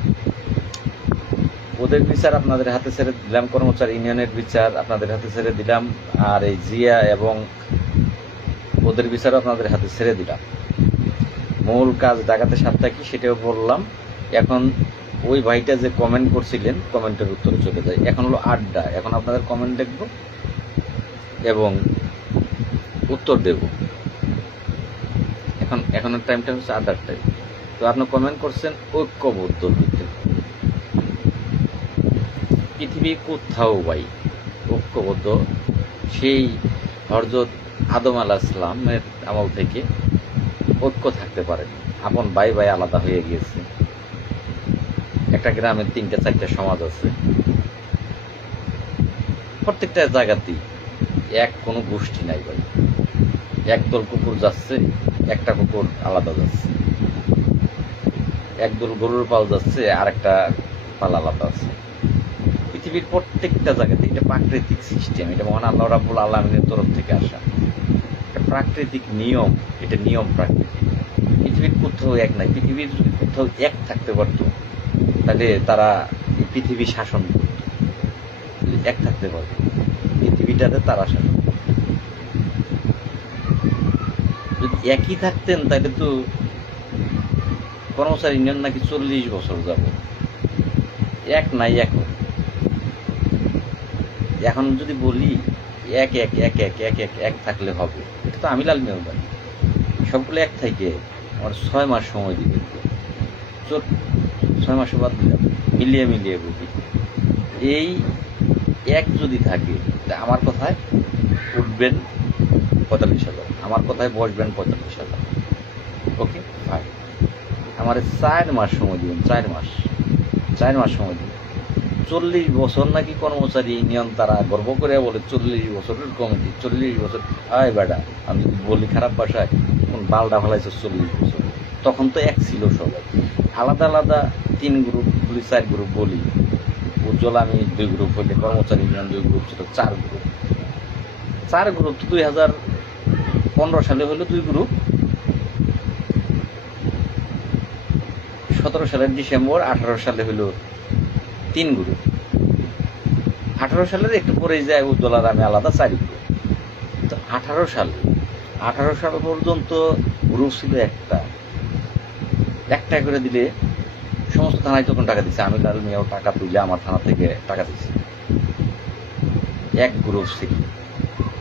ওদের বিচার আপনাদের হাতে ছেড়ে দিলাম, কর্মচারী ইউনিয়নের বিচার আপনাদের হাতে ছেড়ে দিলাম, আর এই জিয়া এবং ওদের বিচারও আপনাদের হাতে ছেড়ে দিলাম। মূল কাজ ডাকাতে সাতটা কি সেটাও বললাম। এখন ওই ভাইটা যে কমেন্ট করছিলেন, কমেন্টের উত্তরে চলে যায়। এখন হলো আড্ডা, এখন আপনাদের কমেন্ট দেখব এবং উত্তর দেব। এখনের টাইমটা হচ্ছে আড্ডার টাইম। তো আপনি কমেন্ট করছেন ঐক্যবদ্ধ হইতে, পৃথিবী কোথাও ভাই ঐক্যবদ্ধ সেই হযরত আদম আলাইহিস সালামের আমল থেকে ঐক্য থাকতে পারে। আপন ভাই ভাই আলাদা হয়ে গিয়েছে। একটা গ্রামের 3-4টা সমাজ আছে, প্রত্যেকটা জায়গাতেই এক কোনো গোষ্ঠী নাই ভাই। একদল কুকুর যাচ্ছে, একটা কুকুর আলাদা যাচ্ছে, একদল গরুর পাল যাচ্ছে, আর একটা পাল আলাদা আছে। পৃথিবীর প্রত্যেকটা জায়গাতে এটা প্রাকৃতিক সিস্টেম, এটা মহান আল্লাহ রাব্বুল আলামিনের তরফ থেকে আসা একটা প্রাকৃতিক নিয়ম। এটা নিয়ম প্রাকৃতিক। পৃথিবীর কোথাও এক নাই। পৃথিবীর যদি কোথাও এক থাকতে পারতো তাহলে তারা পৃথিবী শাসন করত। এক থাকতে পারতো, পৃথিবীটাতে তারা শাসন। যদি একই থাকতেন তাহলে তো কর্মচারী ইউনিয়ন নাকি 40 বছর যাব এক নাই। এখন যদি বলি এক এক এক এক এক এক এক থাকলে হবে, এটা তো আমি লাল মেয়ে বলি। সবগুলো এক থেকে আমার 6 মাস সময় দিবে। 6 মাসের বাদ দিলাম, মিলিয়ে মিলিয়ে বুঝি। এই এক যদি থাকে, আমার কথায় উঠবেন 45,000, আমার কথায় বসবেন 45,000। Okay fine. আমার 4 মাস সময় দিবেন, 4 মাস সময় দিবেন। 40 বছর নাকি কর্মচারী ইউনিয়ন, তারা গর্ব করে বলে 40 বছরের কমিটি। 40 বছর আয় বেটা, আমি বলি খারাপ ভাষায়, কোন বালডা ফেলাইছে 40 বছর। তখন তো এক ছিল সবাই, আলাদা আলাদা 3 গ্রুপ বলি, 4 গ্রুপ বলি। উজ্জ্বল আমি 2 গ্রুপ হইলে, কর্মচারী ইউনিয়ন 2 গ্রুপ ছিল, 4 গ্রুপ। 4 গ্রুপ তো 2015 সালে হলো 2 গ্রুপ, 17 সালের ডিসেম্বর, 18 সালে হলো 3 গ্রুপ। 18 সালের একটু পরেই যায় উজ্জ্বল আর আমি আলাদা 4 গ্রুপ। তো 18 সাল পর্যন্ত গ্রুপ ছিল একটা করে দিলে সমস্ত থানায় তখন টাকা দিচ্ছে। আমি লাল মিয়াও টাকা তুলে আমার থানা থেকে টাকা দিচ্ছে। এক গ্রুপ ছিল।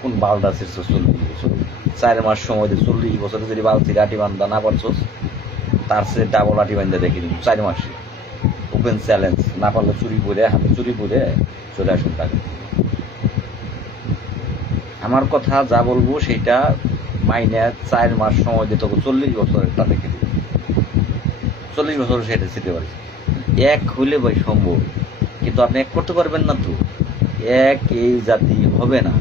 কোন বালদা ছিল 40 বছর, 4 মাস সময় দিয়ে 40 বছরে যদি বালতি আটি বান্ধা না পারছস, তার সে ডাবল আটি বান্ধা দেখে দিন 4 মাসে। ওপেন চ্যালেঞ্জ, না পারলে হাতে চুরি পরে চলে আসুন টাকা। আমার কথা যা বলবো সেটা মাইনে 4 মাস সময় দিয়ে তোকে 40 বছরেরটা দেখে দিবি। 40 বছর সেটা যেতে পারি। এক হইলে ভাই সম্ভব, কিন্তু আপনি এক করতে পারবেন না। তো এক এই জাতি হবে না।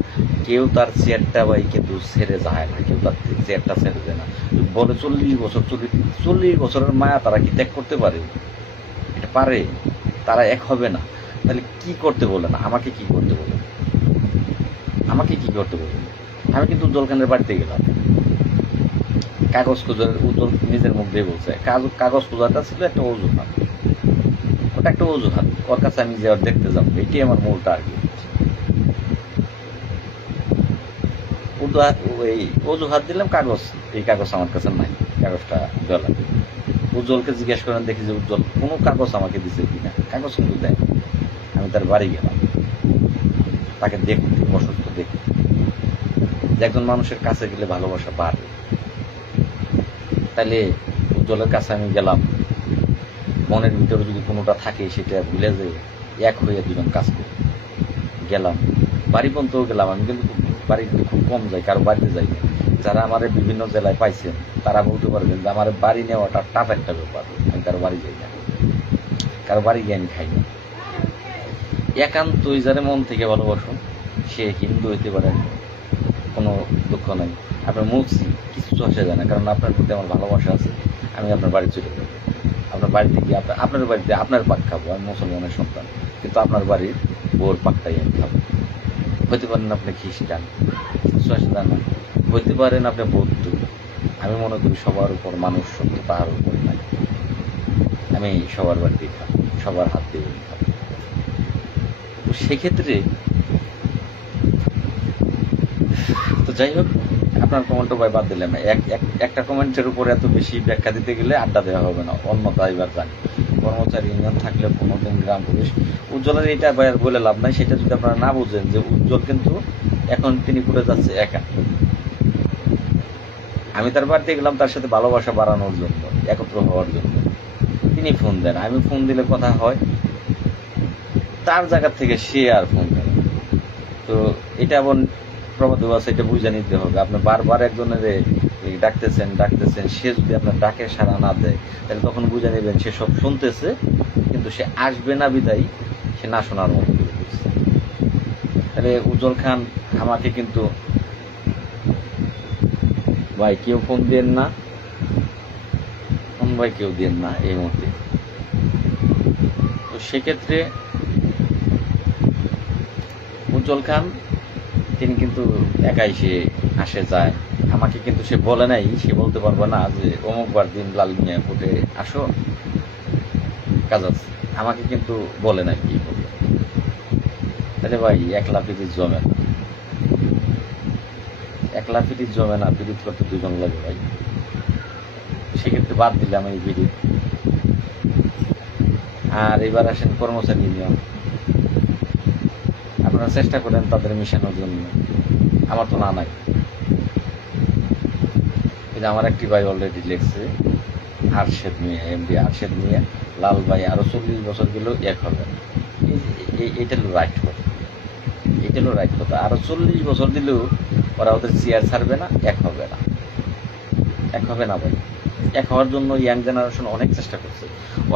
কেউ তার চেয়ারটা ভাই কিন্তু ছেড়ে যায় না, কেউ তার চেয়ারটা ছেড়ে যায় না। বলে 40 বছর, 40 বছরের মায়া তারা কি ত্যাগ করতে পারে? এটা পারে? তারা এক হবে না। তাহলে কি করতে বলেন? আমাকে কি করতে বলেন? আমি কিন্তু উজ্জ্বল খানের বাড়িতে গেলাম, কাগজ খোঁজার। উজ্জ্বল নিজের মুখ দিয়ে বলছে কাগজ খোঁজাটা ছিল একটা অজুহাত, ওটা একটা অজুহাত। ওর কাছে আমি যে দেখতে যাবো, এটাই আমার মূল টার্গেট। এই অজুহাত দিলাম, এই কাগজ আমার কাছে নাই, কাগজটা দেওয়া লাগে। উজ্জ্বলকে জিজ্ঞেস করেন, দেখি যে উজ্জ্বল কোনো কাগজ আমাকে দিছে কিনা। কাগজ কিন্তু দেয়। আমি তার বাড়ি গেলাম, তাকে দেখতে, অসুস্থ দেখতে। যে একজন মানুষের কাছে গেলে ভালোবাসা বাড়ে, তাইলে উজ্জ্বলের কাছে আমি গেলাম। মনের ভিতরে যদি কোনোটা থাকে সেটা ভুলে যে এক হয়ে দুজন কাজ করে গেলাম। বাড়ি পর্যন্তও গেলাম। আমি কিন্তু বাড়িতে খুব কম যাই, কারো বাড়িতে যাই না। যারা আমার বিভিন্ন জেলায় পাইছেন তারা বলতে পারবেন যে আমার বাড়ি নেওয়াটা টাফ একটা ব্যাপার, আমি কারো বাড়ি যাই না। কারো বাড়ি গিয়ে আমি খাই না। একান্তই যারা মন থেকে ভালোবাসুন, সে হিন্দু হইতে পারে, কোনো দুঃখ নাই। আপনার মুসি কিছু আসে যায় না, কারণ আপনার প্রতি আমার ভালোবাসা আছে। আমি আপনার বাড়ি চলে যাবো, আপনার বাড়িতে গিয়ে আপনার বাড়িতে আপনার পাক খাবো। আমি মুসলমানের সন্তান, কিন্তু আপনার বাড়ির বোর পাকটাই আমি খাবো। হইতে পারেন আপনি খ্রিস্টান, কিছু আসে যায় না। হইতে পারেন আপনি বৌদ্ধ। আমি মনে করি সবার উপর মানুষ সত্য, তাহার উপর নাই। আমি সবার বাড়িতেই খাবো, সবার হাত দিয়ে খাবো। তো সেক্ষেত্রে তো যাই হোক, আপনার কমেন্টও ভাই বাদ দিলাম। একটা কমেন্টের উপরে এত বেশি ব্যাখ্যা দিতে গেলে আড্ডা দেওয়া হবে না, অন্যতা এবার জানি। কর্মচারী ইউনিয়ন থাকলে 15 দিন গ্রাম পুলিশ। উজ্জ্বলের এটা ভাই আর বলে লাভ নাই। সেটা যদি আপনারা না বুঝেন যে উজ্জ্বল কিন্তু এখন তিনি ঘুরে যাচ্ছে একা। আমি তার বাড়িতে গেলাম তার সাথে ভালোবাসা বাড়ানোর জন্য, একত্র হওয়ার জন্য। তিনি ফোন দেন, আমি ফোন দিলে কথা হয়, তার জায়গা থেকে সে আর ফোন দেয়। তো এটা এমন প্রবাদ আছে, এটা বুঝে নিতে হবে। আপনি বারবার একজনের ডাকতেছেন, সে যদি আপনার ডাকে সাড়া না দেয়, তাহলে তখন বুঝে নেবেন সে সব শুনতেছে, কিন্তু সে আসবে না বিদায় সে না শোনার মতো করে দিচ্ছে। তাহলে উজ্জ্বল খান আমাকে কিন্তু ভাই কেউ ফোন দেন না, ফোন ভাই কেউ দেন না এই মুহূর্তে। তো সেক্ষেত্রে উজ্জ্বল খান তিনি কিন্তু একাই সে আসে যায়। আমাকে কিন্তু সে বলে নাই, সে বলতে পারবে না যে অমুক বার দিন লাল মিয়া ফুটে আসো কাজ আছে। আমাকে কিন্তু বলে নাই কি বলবে। তাহলে ভাই একলা পিরিত জমে না, একলা পিরিত জমে না, পিরিত করতে দুজন লাগে ভাই। সেক্ষেত্রে বাদ দিলাম এই পিরিত। আর এবার আসেন কর্মচারী ইউনিয়ন। আপনারা চেষ্টা করেন তাদের মিশানোর জন্য, আমার তো না নাই। কিন্তু আমার একটি ভাই অলরেডি লিখছে, আরশেদ মিয়া, এমডি আরশেদ মিয়া, লাল ভাই আরো 40 বছর গেলেও এক হবে না। এটা হলো রাইট কথা, এটা হলো রাইট কথা। আরো 40 বছর দিলেও ওরা ওদের চেয়ার ছাড়বে না, এক হবে না, এক হবে না ভাই। এক হওয়ার জন্য ইয়াং জেনারেশন অনেক চেষ্টা করছে।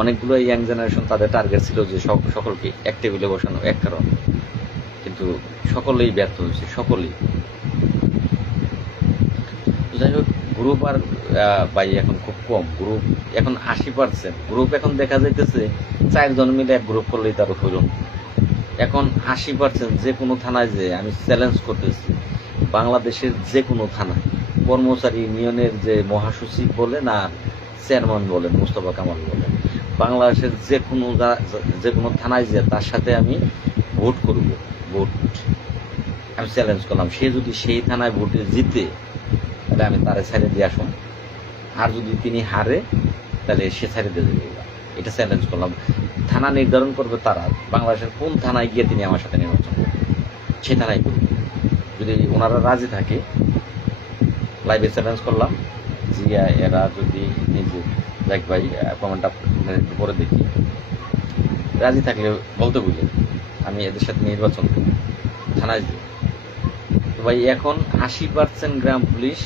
অনেকগুলো ইয়াং জেনারেশন তাদের টার্গেট ছিল যে সকলকে এক টেবিলে বসানো, এক কারণ, কিন্তু সকলেই ব্যর্থ হয়েছে, সকলেই। যাই হোক, গ্রুপ আর ভাই এখন খুব কম। গ্রুপ এখন 80%। গ্রুপ এখন দেখা যাইতেছে 4 জন মিলে এক গ্রুপ করলেই তার হইল। এখন 80% যে কোনো থানায়, যে আমি চ্যালেঞ্জ করতেছি, বাংলাদেশের যে কোনো থানায় কর্মচারী ইউনিয়নের যে মহাসচিব বলেন আর চেয়ারম্যান বলেন, মুস্তফা কামাল বলেন, বাংলাদেশের যে কোনো থানায় যে তার সাথে আমি ভোট করব, ভোট আমি চ্যালেঞ্জ করলাম। সে যদি সেই থানায় ভোটে জিতে, তাহলে আমি তারে ছাড়ে দিয়ে আসুন। আর যদি তিনি হারে, তাহলে সে ছাড়ে দিয়ে দেবে। এটা চ্যালেঞ্জ করলাম। থানা নির্ধারণ করবে তারা, বাংলাদেশের কোন থানায় গিয়ে তিনি আমার সাথে নির্বাচন করবেন, সে থানায় করবে। যদি ওনারা রাজি থাকে, লাইভে চ্যালেঞ্জ করলাম, জিয়া এরা যদি নিজে, দেখ ভাই কমেন্টটা একটু পরে দেখি, রাজি থাকলে বলতে বুঝে আমি এদের সাথে নির্বাচন করব, থানায় যে। তো ভাই এখন 80% গ্রাম পুলিশ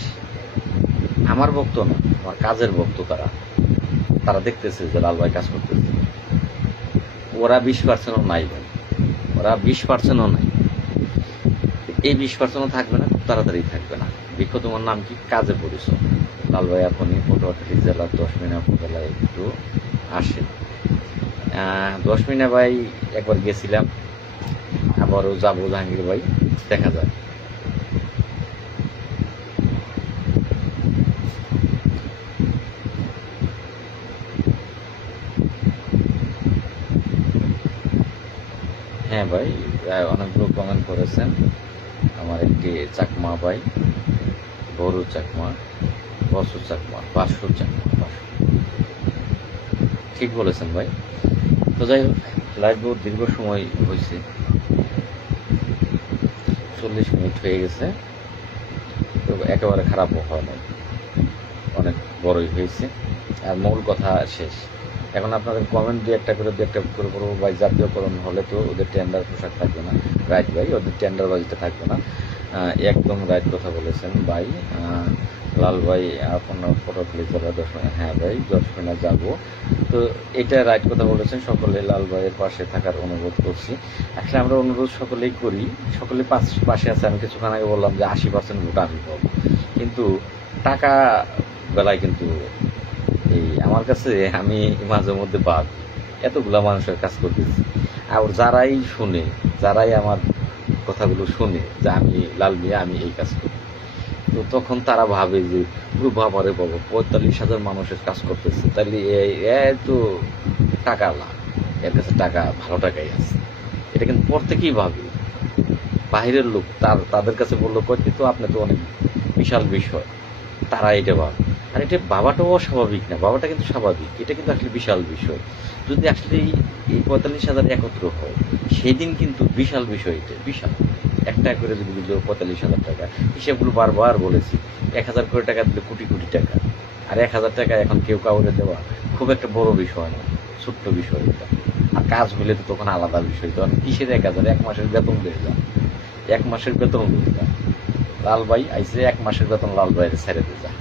আমার ভক্ত না, আমার কাজের ভক্ত। তারা দেখতেছে যে লাল ভাই কাজ করতেছে। ওরা 20%ও নাই ভাই, ওরা 20%ও নাই। এই 20%ও থাকবে না, খুব তাড়াতাড়ি থাকবে না। বৃক্ষ তোমার নাম কি? কাজে পরিচয়। লাল ভাই এখনই পটুয়াখালী জেলার 10 মিনা উপজেলায় একটু আসেন। 10 মিনা ভাই একবার গেছিলাম, আবারও যাবো জাহাঙ্গীর ভাই, দেখা যায়। হ্যাঁ ভাই, অনেকগুলো কমেন্ট করেছেন। আমার একটি চাকমা ভাই, বড় চাকমা, বসু চাকমা, 500 চাকমা, ঠিক বলেছেন ভাই। তো যাই হোক, লাইভ দীর্ঘ সময় হয়েছে, 40 মিনিট হয়ে গেছে। তো একেবারে খারাপও হয় না, অনেক বড়ই হয়েছে। আর মূল কথা শেষ। এখন আপনাদের কমেন্ট দু একটা করে করবো ভাই। জাতীয়করণ হলে তো ওদের টেন্ডার পোশাক থাকবে না, রাইট ভাই, ওদের টেন্ডার বাজিতে থাকবে না। একদম রাইট কথা বলেছেন ভাই। লাল ভাই আপনার পটুয়াখালী জেলা দর্শনে, হ্যাঁ ভাই দর্শনে যাব। তো এটা রাইট কথা বলেছেন, সকলে লাল ভাইয়ের পাশে থাকার অনুরোধ করছি। আসলে আমরা অনুরোধ সকলেই করি, সকলে পাশে আছে। আমি কিছুক্ষণ আগে বললাম যে 80% ভোট আমি পাবো, কিন্তু টাকা বেলায় কিন্তু এই আমার কাছে আমি মাঝে মধ্যে ভাবি এতগুলা মানুষের কাজ করতেছি, আর যারাই শুনে, যারাই আমার কথাগুলো শুনে যে আমি লাল মিয়া আমি এই কাজ করি, তো তখন তারা ভাবে যে পুরো বাবারে বাবা 45,000 মানুষের কাজ করতেছে, তাহলে তো টাকা লাভ, এর কাছে টাকা ভালো টাকাই আছে। এটা কিন্তু পর থেকেই ভাবে বাহিরের লোক, তাদের কাছে বললো কই তো আপনি তো অনেক বিশাল বিষয়, তারা এটা ভাবে। আর এটা বাবাটাও অস্বাভাবিক না, বাবাটা কিন্তু স্বাভাবিক, এটা কিন্তু আসলে বিশাল বিষয়। যদি আসলে এই 45,000 একত্র হয় সেদিন কিন্তু বিশাল বিষয়, এটা বিশাল। একটা করে যদি দিল 45,000 টাকা, হিসাবগুলো বারবার বলেছি, 1,000 করে টাকা দিলে কোটি কোটি টাকা, আর 1,000 টাকা এখন কেউ কাউরে দেওয়া খুব একটা বড় বিষয় না, ছোট্ট বিষয় এটা। আর কাজ হলে তো তখন আলাদা বিষয়, তখন কিসের 1,000, 1 মাসের বেতন দিয়ে যান, 1 মাসের বেতন দিয়ে যান। লাল ভাই আইসে 1 মাসের বেতন লাল ভাইয়ের ছেড়ে দিয়ে যায়,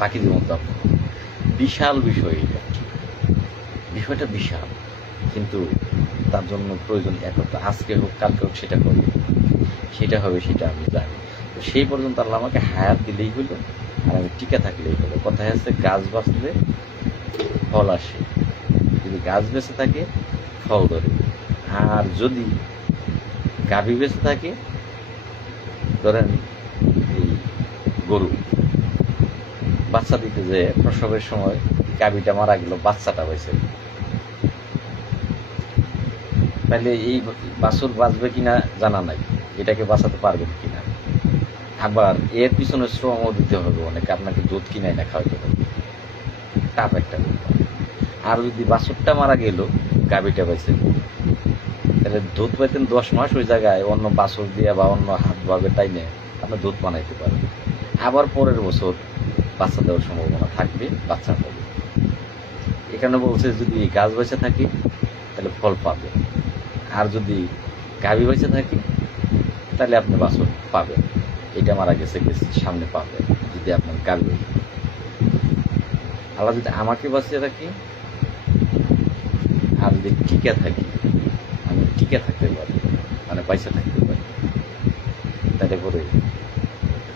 বাকি জীবন তো বিশাল বিষয় এটা, বিষয়টা বিশাল। কিন্তু তার জন্য প্রয়োজন একতা, আজকে হোক কালকে হোক সেটা হবে, সেটা হবে, সেটা আমি জানি। তো সেই পর্যন্ত আল্লাহ আমাকে হায়াত দিলেই হলো, আর আমি টিকে থাকলেই হলো। কথা হচ্ছে গাছ বাঁচলে ফল আসে, যদি গাছ বেঁচে থাকে ফল ধরে। আর যদি গাভী বেঁচে থাকে, ধরেন এই গরু বাচ্চা দিতে যে প্রসবের সময় গাভীটা মারা গেল, বাচ্চাটা হয়েছে, তাহলে এই বাছুর বাঁচবে কিনা জানা নাই, এটাকে বাঁচাতে পারবেন কিনা। আবার এর পিছনে শ্রমও দিতে হবে অনেক, আপনাকে দুধ কিনাই না খাওয়াতে হবে, টাফ একটা ব্যাপার। আর যদি বাছুরটা মারা গেল, গাভীটা বেঁচে, তাহলে দুধ পাইতেন 10 মাস, ওই জায়গায় অন্য বাছুর দিয়ে বা অন্য হাত ভাবে টাইনে আপনি দুধ বানাইতে পারবেন। আবার পরের বছর বাচ্চা দেওয়ার সম্ভাবনা থাকবে, বাচ্চা পাবে। এখানে বলছে যদি গাছ বেঁচে থাকে তাহলে ফল পাবে, আর যদি গাভী বেঁচে থাকে তাহলে আপনি বাছুর পাবেন। এটা মারা গেছে সামনে পাবেন যদি আপনার গাভী বেঁচে থাকে। আল্লাহ যদি আমাকে বাঁচিয়ে রাখি আর যদি টিকে থাকি, আমি টিকে থাকতে পারি, মানে পয়সা থাকতে পারি, তাতে করে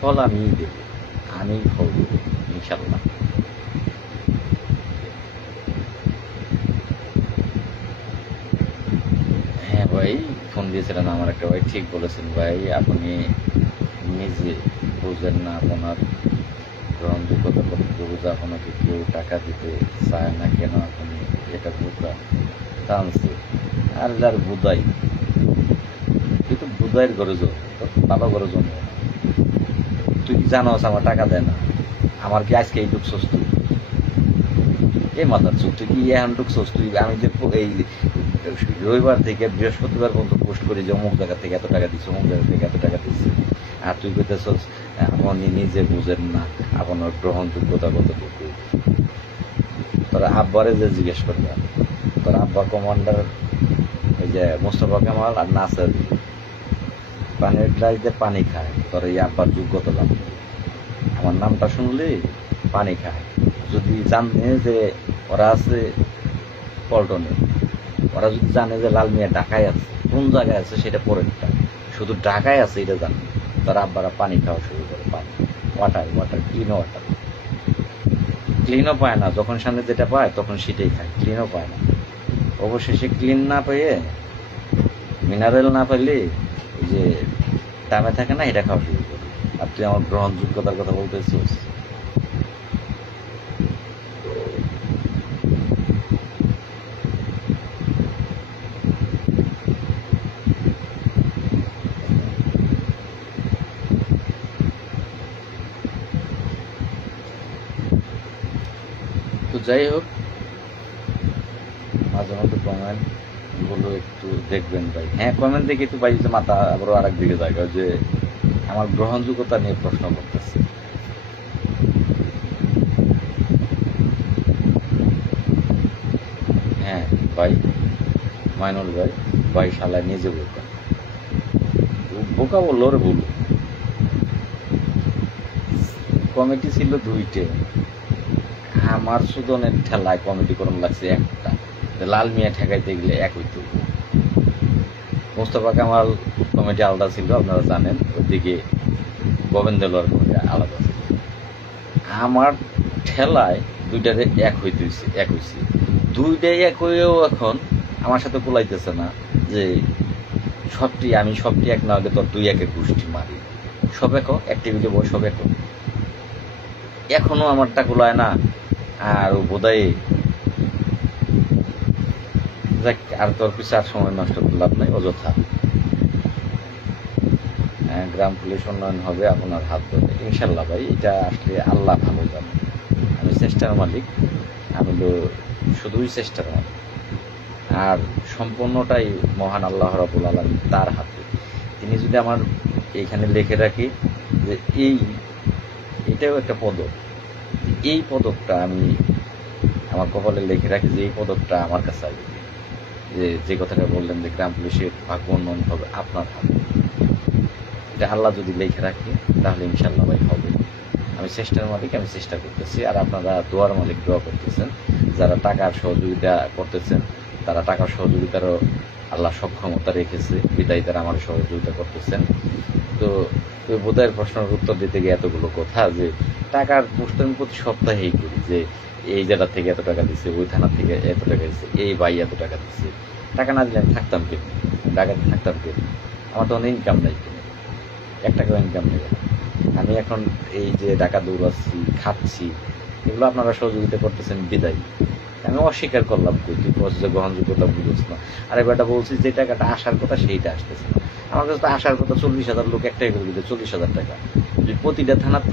ফল আমিই দেব, আমি ফল দেব ইনশাল্লাহ। হ্যাঁ ভাই, ফোন দিয়েছিলেন আমার একটা ভাই, ঠিক বলেছেন ভাই, আপনি নিজে বুঝেন না আপনার গ্রহণযোগ্যতা কতটুকু, বুঝে আপনাকে কেউ টাকা দিতে চায় না কেন, আপনি এটা বোঝা টানছে। আর যার বুধাই, তুই তো বুধাইয়ের ঘরে জন্ম, তোর বাবা ঘরে জন্ম না, তুই কি জানোস আমার টাকা দেয় না, আমার কি আজকে এই ঢুকছস তুই, এই মাথার চোখ তুই কি এখন ঢুকছস তুই। আমি যে এই রবিবার থেকে বৃহস্পতিবার পর্যন্ত পোস্ট করি যে অমুক জায়গা থেকে এত টাকা দিচ্ছে, অমুক জায়গা থেকে এত টাকা দিচ্ছে, আর তুই কইতেছস আপনি নিজে বুঝেন না আপনার গ্রহণযোগ্যতা কতটুকু। তোরা আব্বারে যে জিজ্ঞেস করবে, তোর আব্বা কমান্ডার এই যে মোস্তফা কামাল আর নাসের পানির গ্লাসে পানি খায়, তোর এই আব্বার যোগ্যতা লাভ। আমার নামটা শুনলে পানি খায়। যদি জানে যে ওরা আছে পল্টনে, ওরা যদি জানে যে লাল মিয়া ঢাকায় আছে, কোন জায়গায় আছে সেটা পরেরটা, শুধু ঢাকায় আছে এটা জানে, তারা আব্বারা পানি খাওয়া শুরু করে, পানি, ওয়াটার, ক্লিন ওয়াটার। ক্লিনও পায় না, যখন সামনে যেটা পায় তখন সেটাই খায়, ক্লিনও পায় না। অবশেষে ক্লিন না পেয়ে, মিনারেল না পাইলে ওই যে দামে থাকে না, এটা খাওয়া শুরু করে। আর তুই আমার গ্রহণযোগ্যতার কথা বলতেছিস। তো যাই হোক, মাঝে মধ্যে কমেন্ট গুলো একটু দেখবেন ভাই। হ্যাঁ, কমেন্ট দেখে একটু ভাই যে মাথা আবারও আর এক দিকে জায়গা, যে আমার গ্রহণযোগ্যতা নিয়ে প্রশ্ন করতেছে। হ্যাঁ ভাই, মাইনুল ভাই, ভাই শালায় নিজে বোকা, বোকা বললো রে, বললো কমিটি ছিল 2টে, আমার সুদনের ঠেলায় কমিটি করণ লাগছে একটা। লাল মিয়া ঠেকাইতে গেলে এক হইতো। মোস্তফা কামাল কমিটি আলাদা ছিল, আপনারা জানেন, ওইদিকে গোবিন্দলোয়ার কমিটি আলাদা ছিল। আমার ঠেলায় দুইটারে এক হইছে, দুইটাই এক হয়েও এখন আমার সাথে কুলাইতেছে না যে আমি সবটি এক না হলে তোর 2-1 গোষ্ঠী মারি, সব এক এক টেবিলে বই সব এক, এখনো আমারটা কুলায় না। আর ও বোধহয় যাক, আর তোর পিছু আর সময় নষ্ট করে লাভ নাই, অযথা। গ্রাম পুলিশ উন্নয়ন হবে আপনার হাত ধরে, ইনশাল্লাহ ভাই। এটা আসলে আল্লাহ ভালো জানে, আমি চেষ্টার মালিক, আমি তো শুধুই চেষ্টার মালিক, আর সম্পূর্ণটাই মহান আল্লাহ রাব্বুল আলামিন, তার হাতে। তিনি যদি আমার এইখানে লিখে রাখি যে এটাও একটা পদক, এই পদকটা আমি আমার কপালে লিখে রাখি যে এই পদকটা আমার কাছে আসবে, যে কথাটা বললেন যে গ্রাম পুলিশের ভাগ্য উন্নয়ন হবে আপনার হাতে, এটা আল্লাহ যদি লিখে রাখে তাহলে ইনশাল্লাহ ভাই হবে। আমি চেষ্টার মালিক, আমি চেষ্টা করতেছি, আর আপনারা দোয়ার মালিক, দোয়া করতেছেন। যারা টাকার সহযোগিতা করতেছেন, তারা টাকার সহযোগিতারও আল্লাহ সক্ষমতা রেখেছে, বিদায় তারা আমার সহযোগিতা করতেছেন। তো বোধহয় প্রশ্নের উত্তর দিতে গিয়ে এতগুলো কথা, যে টাকার পোস্ট আমি প্রতি সপ্তাহেই করি, যে এই জায়গা থেকে এত টাকা দিচ্ছে, ওই থানা থেকে এত টাকা দিচ্ছে, এই ভাই এত টাকা দিচ্ছে। টাকা না দিলে আমি থাকতাম কেন, ঢাকাতে থাকতাম কেন? আমার তো অনেক ইনকাম নাই, কেন 1 টাকাও ইনকাম নেই। আমি এখন এই যে টাকা দৌড়াচ্ছি, খাচ্ছি, এগুলো আপনারা সহযোগিতা করতেছেন বিদায়। আমি অস্বীকার করলাম, কই তুই যে গ্রহণযোগ্যতা বুঝছ না। আর এবারটা বলছি যে টাকাটা আসার কথা সেইটা আসতেছে না। আমার কাছে তো আসার কথা 40,000 লোক একটা করে দিলে 40,000 টাকা। যদি প্রতি থানার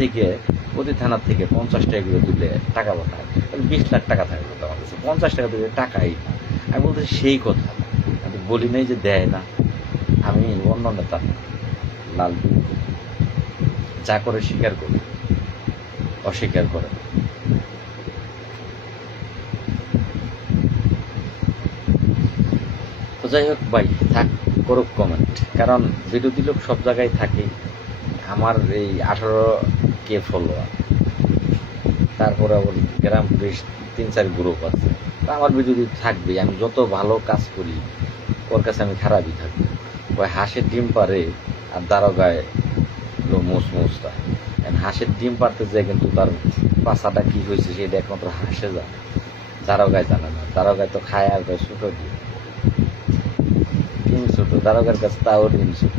থেকে 50 টাকা করে দিলে টাকা পাঠায়, তাহলে 20 লাখ টাকা থাকবে তো আমার কাছে। 50 টাকা দিলে টাকাই না। আমি বলতেছি সেই কথা, আমি বলি নাই যে দেয় না। আমি অন্য নেতা লাল যা করে স্বীকার করি, অস্বীকার করে। তো যাই হোক ভাই, থাক, করুক কমেন্ট, কারণ বিরোধী লোক সব জায়গায় থাকে। আমার এই 18K ফলোয়ার, তারপরে আবার গ্রাম পুলিশ 3-4 গ্রুপ আছে, তা আমার বিরোধী থাকবে। আমি যত ভালো কাজ করি ওর কাছে আমি খারাপই থাকবো। ওই হাঁসের ডিম পারে আর দারোগায় মোচমোচটা, হাঁসের ডিম পারতে যায়, কিন্তু তার পাছাটা কি হয়েছে সেটা একমাত্র হাঁসে জানে, দারোগায় জানে না। দারোগায় তো খায় আর ছোট ডিম ছোট, দারোগার কাছে তাও ডিম ছোট।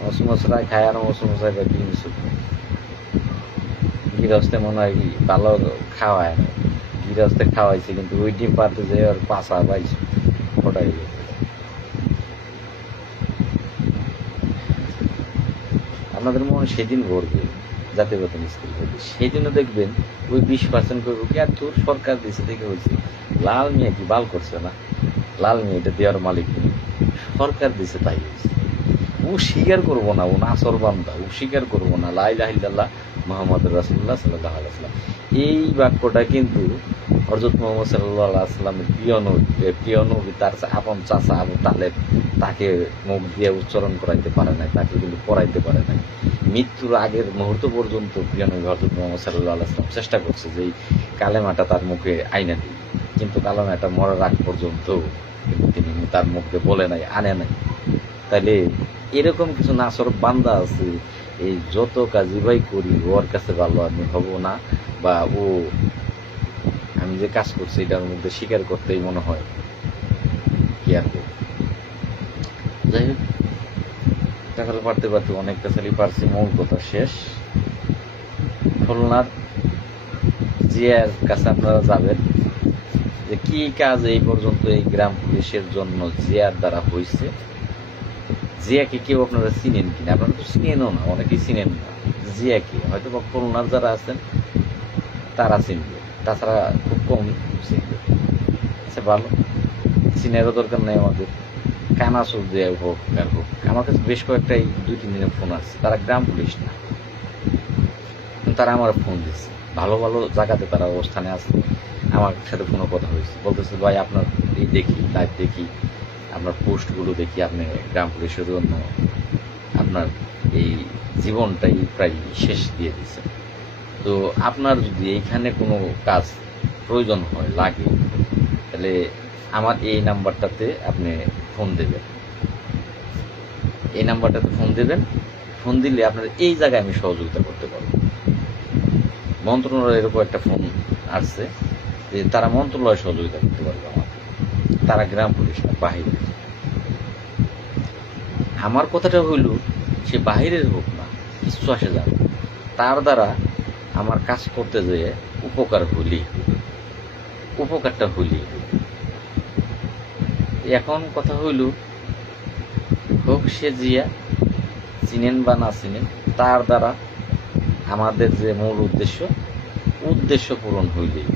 মোচমোচরায় খায় আর মোচমোচায় ডিম ছোট। গৃহস্থে মনে হয় ভালো খাওয়ায় না, গৃহস্থে খাওয়াইছে, কিন্তু ওই ডিম পারতে যে ওর পাছা পাইছে ওটাই গেছে। আপনাদের মনে সেদিন ভরবে জাতীয় বেতন স্কুল করবে, সেদিনও দেখবেন ওই 20% করবো কি, আর তোর সরকার দিচ্ছে দেখে হয়েছে। লাল মিয়া কি বাল করছে না? লাল মিয়া এটা দেওয়ার মালিক নেই, সরকার দিছে তাই হয়েছে। ও স্বীকার করবো না, ও নাসর বান্দা, ও স্বীকার করবো না লা ইলাহা ইল্লাল্লাহ মুহাম্মাদুর রাসূলুল্লাহ সাল্লাল্লাহু আলাইহি ওয়াসাল্লাম। এই বাক্যটা কিন্তু হযরত মুহাম্মদ সাল্লাল্লাহু আলাইহি ওয়াসাল্লামের প্রিয় নবী, তার আপন চাচা আবু তালেব তাকে মুখ দিয়ে উচ্চারণ করাইতে পারে নাই, তাকে কিন্তু পড়াইতে পারে নাই। মৃত্যুর আগের মুহূর্ত পর্যন্ত প্রিয় নবী হযরত মুহাম্মদ সাল্লাল্লাহু আলাইহি ওয়াসাল্লাম চেষ্টা করছে যে এই কালেমাটা তার মুখে আইনা দিই, কিন্তু কালেমাটা মরার আগ পর্যন্ত তিনি তার মুখে বলে নাই, আনে নাই। তাইলে এরকম কিছু নাসর বান্দা আছে, এই যত কাজই ভাই করি ওর কাছে ভালো আমি হব না, বা ও আমি যে কাজ করছি এটার মধ্যে স্বীকার করতেই মনে হয় কি আর করব। যাই হোক, টাকাটা পারতে অনেক পেছালি পারছি, মূল কথা শেষ। খুলনার জিয়ার কাছে আপনারা যাবেন যে কি কাজ এই পর্যন্ত এই গ্রাম পুলিশের জন্য জিয়ার দ্বারা হয়েছে। জিয়াকে কেউ আপনারা চিনেন কিনা? আপনারা তো চিনেনও না, অনেকেই চিনেন না জিয়াকে, হয়তো বা খুলনার যারা আছেন তারা চিনবে, তাছাড়া খুব কম চিনবে। আচ্ছা ভালো, চিনেরও দরকার নেই আমাদের, কানাসুর দিয়ে হোক আর হোক। আমার কাছে বেশ কয়েকটা 2-3 দিনের ফোন আসছে, তারা গ্রাম পুলিশ না, তারা আমার ফোন দিচ্ছে, ভালো ভালো জায়গাতে তারা অবস্থানে আছে। আমার সাথে ফোনে কথা হয়েছে, বলতেছে ভাই আপনার এই দেখি, লাইভ দেখি, আপনার পোস্টগুলো দেখি, আপনি গ্রাম পুলিশের জন্য আপনার এই জীবনটাই প্রায় শেষ দিয়ে দিচ্ছেন। তো আপনার যদি এইখানে কোনো কাজ প্রয়োজন হয়, লাগে, তাহলে আমার এই নাম্বারটাতে আপনি ফোন দেবেন। এই নাম্বারটাতে ফোন দেবেন। ফোন দিলে আপনার এই জায়গায় আমি সহযোগিতা করতে পারবো। মন্ত্রণালয়ের উপর একটা ফোন আসছে যে তারা মন্ত্রণালয় সহযোগিতা করতে পারবে আমাকে, তারা গ্রাম পুলিশ না, বাহিরের। আমার কথাটা হইল সে বাহিরের হোক না, কিছু আসে যাবে, তার দ্বারা আমার কাজ করতে যেয়ে উপকার হইলেই, উপকারটা হইলেই। এখন কথা হইল, হোক সে জিয়া, চিনেন বা না চিনেন, তার দ্বারা আমাদের যে মূল উদ্দেশ্য পূরণ হইলেই,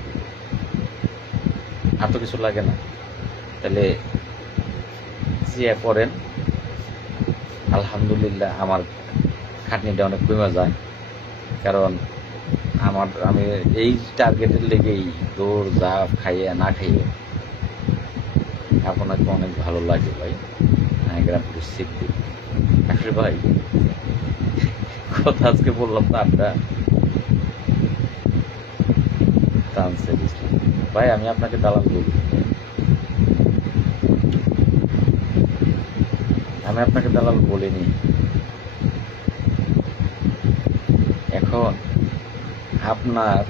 আর তো কিছু লাগে না। তাহলে জিয়া করেন, আলহামদুলিল্লাহ আমার খাটনিটা অনেক কমে যায়। কারণ আমি এই টার্গেটের লেগেই দৌড় জাপ খাইয়ে না খাইয়ে আপনাকে অনেক ভালো লাগে ভাই। গ্রাম পুলিশ সিদ্ধি আসলে ভাই কথা আজকে বললাম তো আড্ডা ভাই, আমি আপনাকে দালাল বলি, আমি আপনাকে দালাল বলিনি। এখন আপনার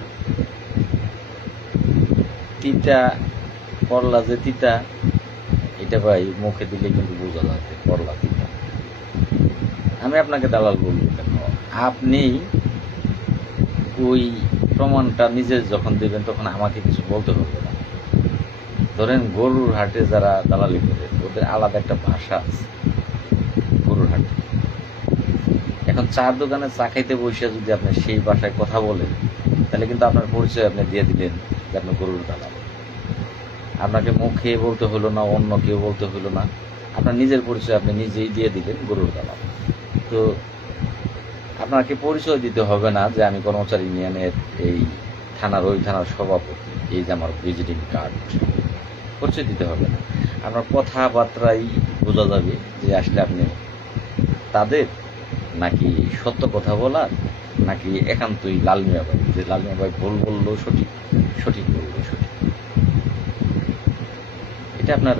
তিতা করলা যে তিতা, এটা ভাই মুখে দিলে কিন্তু বোঝা যাচ্ছে করলা তিতা। আমি আপনাকে দালাল বলবো কেন? আপনি ওই প্রমাণটা নিজে যখন দেবেন তখন আমাকে কিছু বলতে হবে না। ধরেন গরুর হাটে যারা দালালি করে, ওদের আলাদা একটা ভাষা আছে গরুর হাটে। এখন চার দোকানে চা খাইতে বসে যদি আপনি সেই ভাষায় কথা বলেন, তাহলে কিন্তু আপনার পরিচয় আপনি দিয়ে দিলেন যে আপনি গরুর দালাল। আপনাকে মুখে বলতে হলো না, অন্য কেউ বলতে হলো না, আপনার নিজের পরিচয় আপনি নিজেই দিয়ে দিলেন গরুর দালাল। তো আপনাকে পরিচয় দিতে হবে না যে আমি কর্মচারী ইউনিয়নের এই থানার ওই থানার সভাপতি, এই যে আমার ভিজিটিং কার্ড, পরিচয় দিতে হবে না। আপনার কথাবার্তাই বোঝা যাবে যে আসলে আপনি তাদের নাকি সত্য কথা বলার, নাকি একান্তই লাল মিয়া ভাই, যে লাল মিয়া ভাই ভুল বললেও সঠিক, সঠিক বললেও সঠিক। এটা আপনার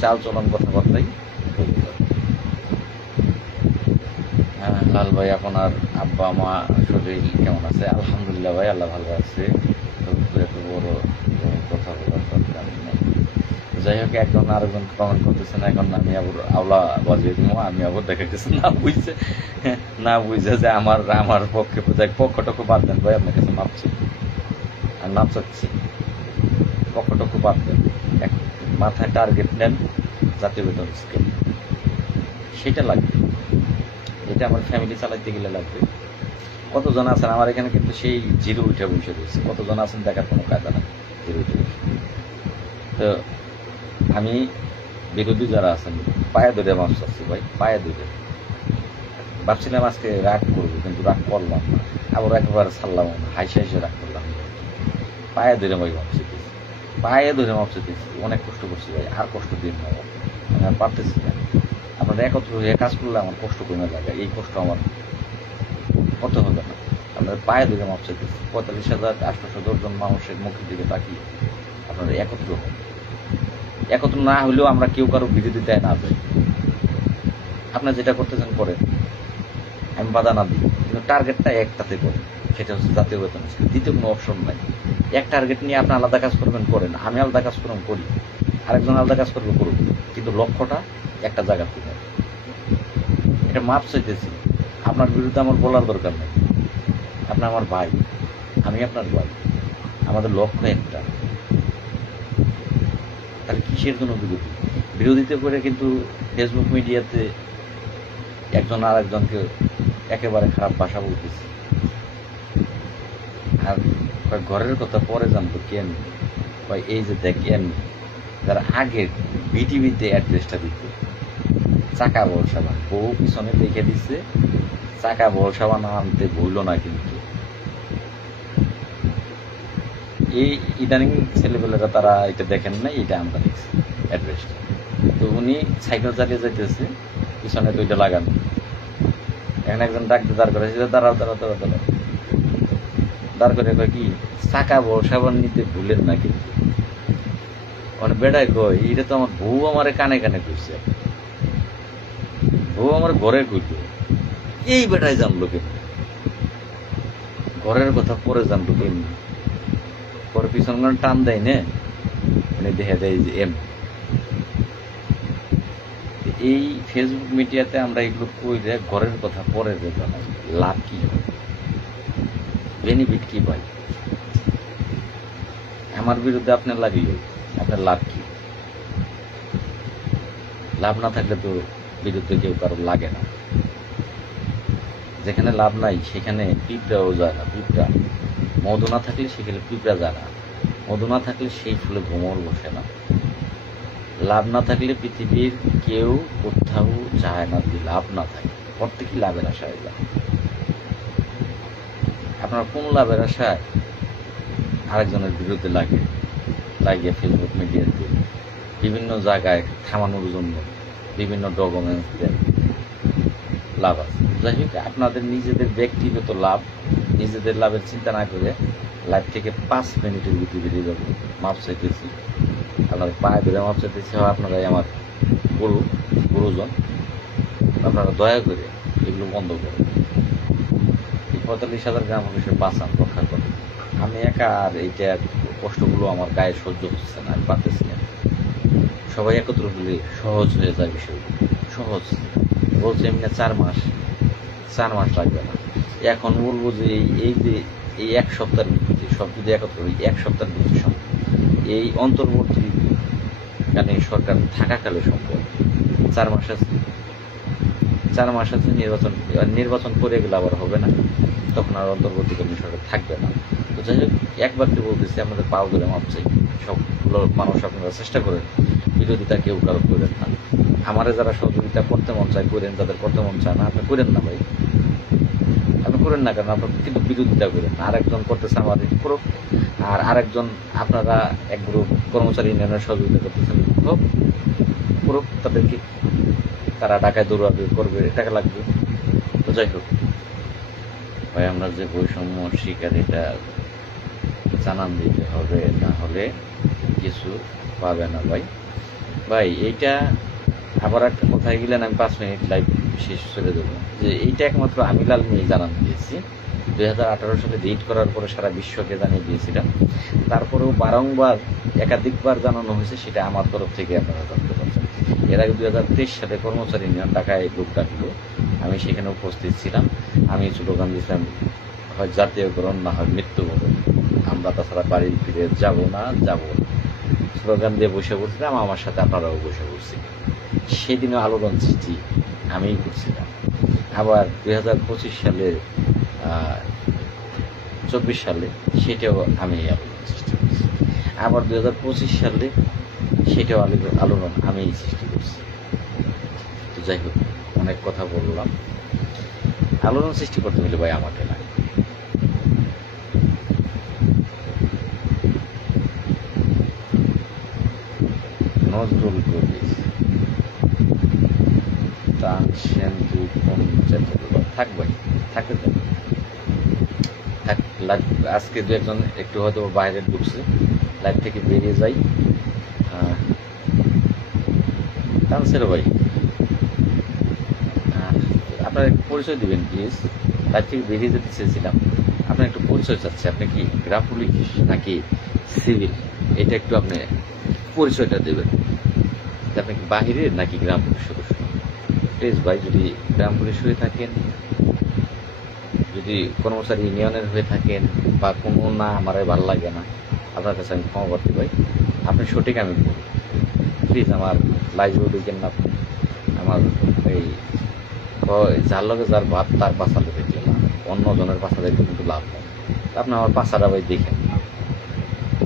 চাল চলন কথাবার্তাই বলতে হবে। লাল ভাই, আপনার আব্বা মা শরীর কেমন আছে? আলহামদুলিল্লাহ ভাই, আল্লাহ ভালো আছে। এত বড় কথা বলার দরকার নেই। যাই হোক, একজন আরেকজন কমেন্ট করতেছে না, এখন আমি আবার আওলা বাজিয়ে দিব। আমি আবার দেখাইতেছি না বুঝছে যে আমার পক্ষে পক্ষটুকু বাদ দেন ভাই, আপনার কাছে মাপছি আর নাপ চাচ্ছি, পক্ষটুকু বাদ দেন। মাথায় টার্গেট নেন জাতীয় বেতন স্কেল, সেটা লাগবে। এটা আমার ফ্যামিলি চালাইতে গেলে লাগবে। কতজন আছেন আমার এখানে, কিন্তু সেই জিরো উঠে বসে রয়েছে। কতজন আছেন দেখার কোনো কায়দা না, জিরো উঠে বসে। তো আমি বিরোধী যারা আছেন পায়ে ধরে মাছ চাচ্ছি ভাই, পায়ে ধরে। ভাবছিলাম আজকে রাগ করবো, কিন্তু রাগ করলাম না, আবার একেবারে ছাড়লাম না, হাইসে রাগ করলাম। পায়ে ধরে ভাই মাপছি, পায়ে ধরে মাপছি, অনেক কষ্ট করছি ভাই, আর কষ্ট দিন না, আমি আর পারতেছি না। আপনারা একত্র হয়ে কাজ করলে আমার কষ্ট কমে লাগে, এই কষ্ট আমার কত হবে না। আপনাদের পায়ে ধরে মাপ চাইতেছি, 45,810 জন মানুষের মুখের দিকে তাকিয়ে আপনারা একত্র হন। একত্র না হলেও আমরা কেউ কারো বিরোধিতায় না যাই। আপনার যেটা করতেছেন করেন, আমি বাধা না দিই, কিন্তু টার্গেটটা একটাতে করেন, সেটা হচ্ছে জাতীয় বেতন। দ্বিতীয় কোনো অপশন নাই। এক টার্গেট নিয়ে আপনি আলাদা কাজ করবেন, করেন, আমি আলাদা কাজ করবেন, করি, আরেকজন আলাদা কাজ করবে, করুন, কিন্তু লক্ষ্যটা একটা জায়গা থেকে। এটা মাপ চাইতেছি, আপনার বিরুদ্ধে আমার বলার দরকার নেই। আপনি আমার ভাই, আমি আপনার ভাই, আমাদের লক্ষ্য একটা। তাহলে কিসের জন্য বিরোধিতা করে কিন্তু ফেসবুক মিডিয়াতে একজন আর একজনকে একেবারে খারাপ ভাষা বলতেছে। আর ঘরের কথা পরে জানতো কেন, এই যে দেখেন যারা আগে বিটিভিতে অ্যাড্রেসটা দিত, চাকা বল সাবান, বউ পিছনে লিখে দিচ্ছে চাকা বল সাবান আনতে ভুলো না। কিন্তু এই ইদানিং ছেলেপেলেরা তারা এটা দেখেন না, এটা আমরা দেখছি অ্যাড্রেসটা। তো উনি সাইকেল চালিয়ে যাইতেছে, পিছনে দুইটা লাগানো। এখন একজন ডাকতে দাঁড় করেছে, দাঁড়াও দাঁড়াও দাঁড়াও দাঁড়াও, দাঁড় করে কয় কি চাকা বড় সাবান নিতে ভুলেন না কিন্তু। মানে বেড়ায় কয় এটা তো আমার বউ আমারে কানে কানে কইছে, বউ আমার ঘরে কইল। এই বেড়ায় জানলো কেমনি, ঘরের কথা পরে জানলো কেমনি, পরে পিছন টান দেয় না, মানে দেখা যায় যে এই ফেসবুক মিডিয়াতে আমরা এগুলো কই যে ঘরের কথা পরে যে জানাই, লাভ কি হয়, বেনিফিট কি পাই? আমার বিরুদ্ধে আপনার লাগলে আপনার লাভ কি? লাভ না থাকলে তো বিরুদ্ধে কেউ কারো লাগে না। যেখানে লাভ নাই সেখানে পিঁপড়াও যায় না। পিঁপড়া মধু না থাকলে সেখানে পিঁপড়া যায় না, মধু না থাকলে সেই ফুলে ভ্রমর বসে না। লাভ না থাকলে পৃথিবীর কেউ কোথাও যায় না। যদি লাভ না থাকে, প্রত্যেকই লাভের আশায় যায়। আপনার কোন লাভের আশায় আরেকজনের বিরুদ্ধে লাগিয়ে ফেসবুক মিডিয়াতে বিভিন্ন জায়গায় থামানোর জন্য বিভিন্ন ডকুমেন্টস দেন, লাভ আছে। যাই হোক, আপনাদের নিজেদের ব্যক্তিগত লাভ, নিজেদের লাভের চিন্তা না করে লাইভ থেকে 5 মিনিটের ভিতরে বেরিয়ে যাবো। মাপ চাইতেছি, আপনার পায়ে ধরে মাপ চাইতেছি, আপনারাই আমার গুরুজন, আপনারা দয়া করে এগুলো বন্ধ করেন। এই 45,000 গ্রাম অফিসের বাঁচান, রক্ষা করেন। আমি একা আর এইটা কষ্টগুলো আমার গায়ে সহ্য হচ্ছে না, আমি পারতেছি না। সবাই একত্র হলে সহজ হয়ে যায় বিষয়গুলো, সহজ বলছে এমনি 4 মাস লাগবে না। এখন বলবো যে এই যে এই 1 সপ্তাহের ভিত্তিতে সব যদি একত্র হই, 1 সপ্তাহের ভিত্তি সম্ভব। এই অন্তর্বর্তীকালীন সরকার থাকাকালে সম্ভব। 4 মাস আছে, 4 মাস আছে। নির্বাচন করে গেলে আবার হবে না, তখন আর অন্তর্বর্তীকালীন সরকার থাকবে না। তো যাই হোক, একবারকে বলতেছি, আমাদের পাও ধরে মাপ চাই। সবগুলো মানুষ আপনারা চেষ্টা করেন, বিরোধিতা কেউ কারো করেন না। আমারে যারা সহযোগিতা করতে মন চায় করেন, যাদের করতে মন চায় না আপনি করেন না ভাই, আপনি করেন না। কারণ আপনার কিন্তু বিরোধিতা করেন না। আরেকজন করতেছে আমাদের করুক, আর আরেকজন আপনারা এক গ্রুপ কর্মচারী ইউনিয়নের সহযোগিতা করতেছেন, হোক করুক, তাদেরকে তারা ঢাকায় দৌড়াবে করবে, টাকা লাগবে। তো যাই হোক ভাই, আমরা যে বৈষম্য শিকার এটা জানান দিতে হবে, না হলে কিছু পাবে না ভাই। ভাই এইটা আবার একটা কথায় গেলেন, আমি 5 মিনিট লাইভ শেষ করে দেবো, যে এইটা একমাত্র আমি লাল নিয়ে জানান দিয়েছি। 2018 সালে ডিলিট করার পরে সারা বিশ্বকে জানিয়ে দিয়েছিলাম। তারপরেও বারংবার একাধিকবার জানানো হয়েছে, সেটা আমার তরফ থেকে আপনারা জানতে পারছেন। এর আগে 2023 সালে কর্মচারী ইউনিয়ন ঢাকায় গ্রুপ ডাকলো, আমি সেখানে উপস্থিত ছিলাম। আমি স্লোগান দিয়েছিলাম, হয় জাতীয়করণ না হয় মৃত্যুবরণ, আমরা তাছাড়া বাড়ি ফিরে যাব না। স্লোগান দিয়ে বসে পড়ছিলাম, আমার সাথে আপনারাও বসে পড়ছিলেন। সেদিনও আলোড়ন সৃষ্টি আমিই করছিলাম। আবার 2025 সালে 24 সালে সেটাও আমি আলোড়ন সৃষ্টি করছি। আবার 2025 সালে সেটাও আলোড়ন আমি সৃষ্টি করছি। তো যাই হোক, অনেক কথা বললাম। আলোড়ন সৃষ্টি করতে হলে ভাই আমাকে না, নজরুল কবি টানছেন থাকবে, থাকতে দেন থাক। আজকে 2-1 একটু হয়তো বাইরে ঢুকছে, লাইভ থেকে বেরিয়ে যাই। টানছেন ভাই, আপনার একটু পরিচয় দিবেন প্লিজ। লাইভ থেকে বেরিয়ে যেতে চেয়েছিলাম, আপনার একটু পরিচয় চাচ্ছি। আপনি কি গ্রাম পুলিশ নাকি সিভিল, এটা একটু আপনি পরিচয়টা দেবেন। আপনি কি বাহিরের নাকি গ্রাম পুলিশ সদস্য? প্লিজ ভাই, যদি গ্রাম পুলিশ হয়ে থাকেন, যদি কর্মচারী ইউনিয়নের হয়ে থাকেন, বা কোনো না আমার ভালো লাগে না, আপনার কাছে আমি ক্ষমা করতে পারি। আপনি সঠিক আমি বলি, প্লিজ আমার লাইভও দেখেন না। আমার এই যার লগে যার ভাব তার পাশাটা দেখলে না, অন্য জনের পাশা দেখলে কিন্তু লাভ নেই। আপনি আমার পাশাটা ভাই দেখেন,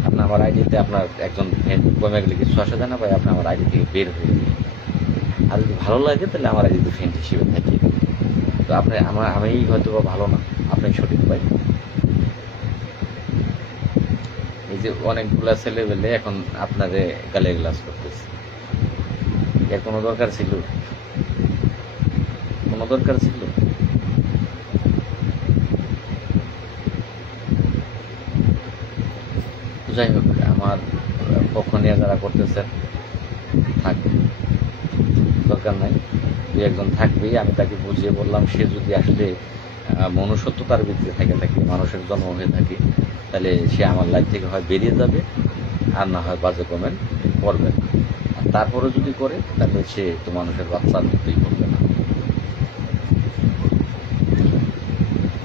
আপনি আমার আইডিতে আপনার একজন ফ্রেন্ড কমে গেলে কিছু আসে যায় না ভাই, আপনি আমার আইডি থেকে বের হয়ে গেলেন। আর যদি ভালো লাগে তাহলে আমার আইডিতে ফ্রেন্ড হিসেবে থাকি। তো আপনি আমি হয়তো বা ভালো না, আপনি সঠিক পাই। এই যে অনেকগুলা ছেলে পেলে এখন আপনারে গালে গ্লাস করতেছে, এর কোনো দরকার ছিল? কোনো দরকার ছিল? যাই হোক, আমার পক্ষ নিয়ে যারা করতেছেন থাক, দরকার নাই, দু একজন থাকবেই। আমি তাকে বুঝিয়ে বললাম, সে যদি আসলে মনুষ্যত্বতার ভিত্তিতে থাকে, মানুষের জন্ম হয়ে থাকে, তাহলে সে আমার লাইফ থেকে হয় বেরিয়ে যাবে, আর না হয় বাজে কমেন্ট করবে না। আর তারপরে যদি করে, তাহলে সে তো মানুষের বাচ্চার মতোই করবে না।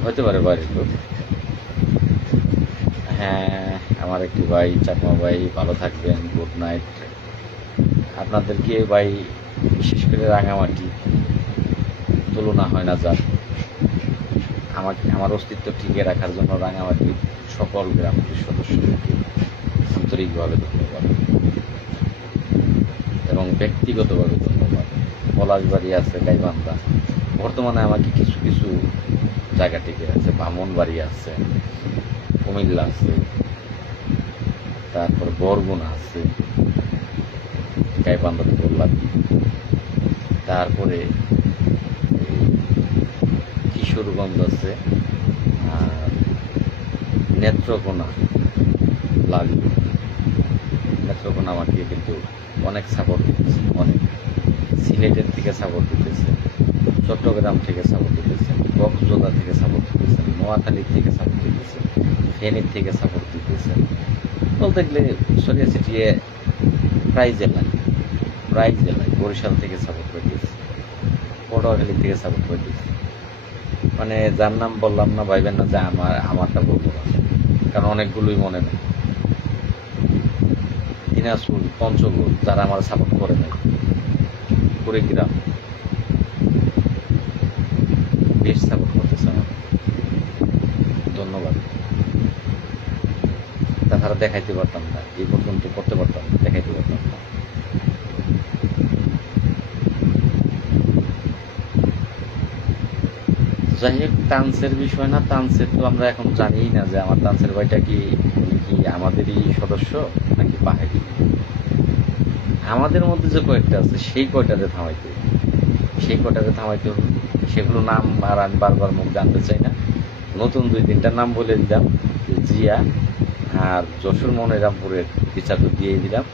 হতে পারে বাড়ির লোক। হ্যাঁ, আমার একটি ভাই, চাকমা ভাই, ভালো থাকবেন, গুড নাইট। আপনাদেরকে ভাই, বিশেষ করে রাঙামাটি তুলনা হয় না যার, আমার অস্তিত্ব টিকে রাখার জন্য রাঙামাটির সকল গ্রামের সদস্যদেরকে আন্তরিকভাবে ধন্যবাদ এবং ব্যক্তিগতভাবে ধন্যবাদ। পলাশবাড়ি আছে, গাইবান্ধা, বর্তমানে আমাকে কিছু কিছু জায়গা টিকে আছে, ব্রাহ্মণবাড়ি আছে, কুমিল্লা আছে, তারপর বরগুনা আছে, গাইবান্ধাতে বললাম, তারপরে কিশোরগঞ্জ আছে, আর নেত্রকোনা লাগবে। নেত্রকোনা আমাকে কিন্তু অনেক সাপোর্ট দিতেছে, অনেক। সিলেটের থেকে সাপোর্ট দিতেছে, চট্টগ্রাম থেকে সাপোর্ট দিতেছে, কক্সবাজার থেকে সাপোর্ট দিতেছে, নোয়াখালী থেকে সাপোর্ট দিতেছে, ফেনীর থেকে সাপোর্ট দিতেছে। বলতে গেলে ছড়িয়ে ছিটিয়ে প্রায় জেলায় বরিশাল থেকে সাপোর্ট করে দিয়েছে, পটুয়াখালী থেকে সাপোর্ট করে দিয়েছে। মানে যার নাম বললাম না, ভাইবেন না যে আমারটা বলবো না, কারণ অনেকগুলোই মনে নেই। দিনাজপুর, পঞ্চগড়, যারা আমার সাপোর্ট করে নাই, কুড়িগ্রাম বেশ সাপোর্ট করতেছে আমার, ধন্যবাদ। তাছাড়া দেখাইতে পারতাম না, এই পর্যন্ত করতে পারতাম না, দেখাইতে পারতাম না। যাই হোক, তানসের বিষয় না, তানসের তো আমরা এখন জানিই না যে আমার তানসের ভাইটা কি আমাদেরই সদস্য নাকি পাহাড়ি। আমাদের মধ্যে যে কয়েকটা আছে, সেই কয়টাতে থামাইতে হবে। সেগুলো নাম আর আমি বারবার মুখ জানতে চাই না। নতুন 2-3টা নাম বলে দিলাম, জিয়া আর যশোর মনিরামপুরের বিচার তো দিয়ে দিলাম।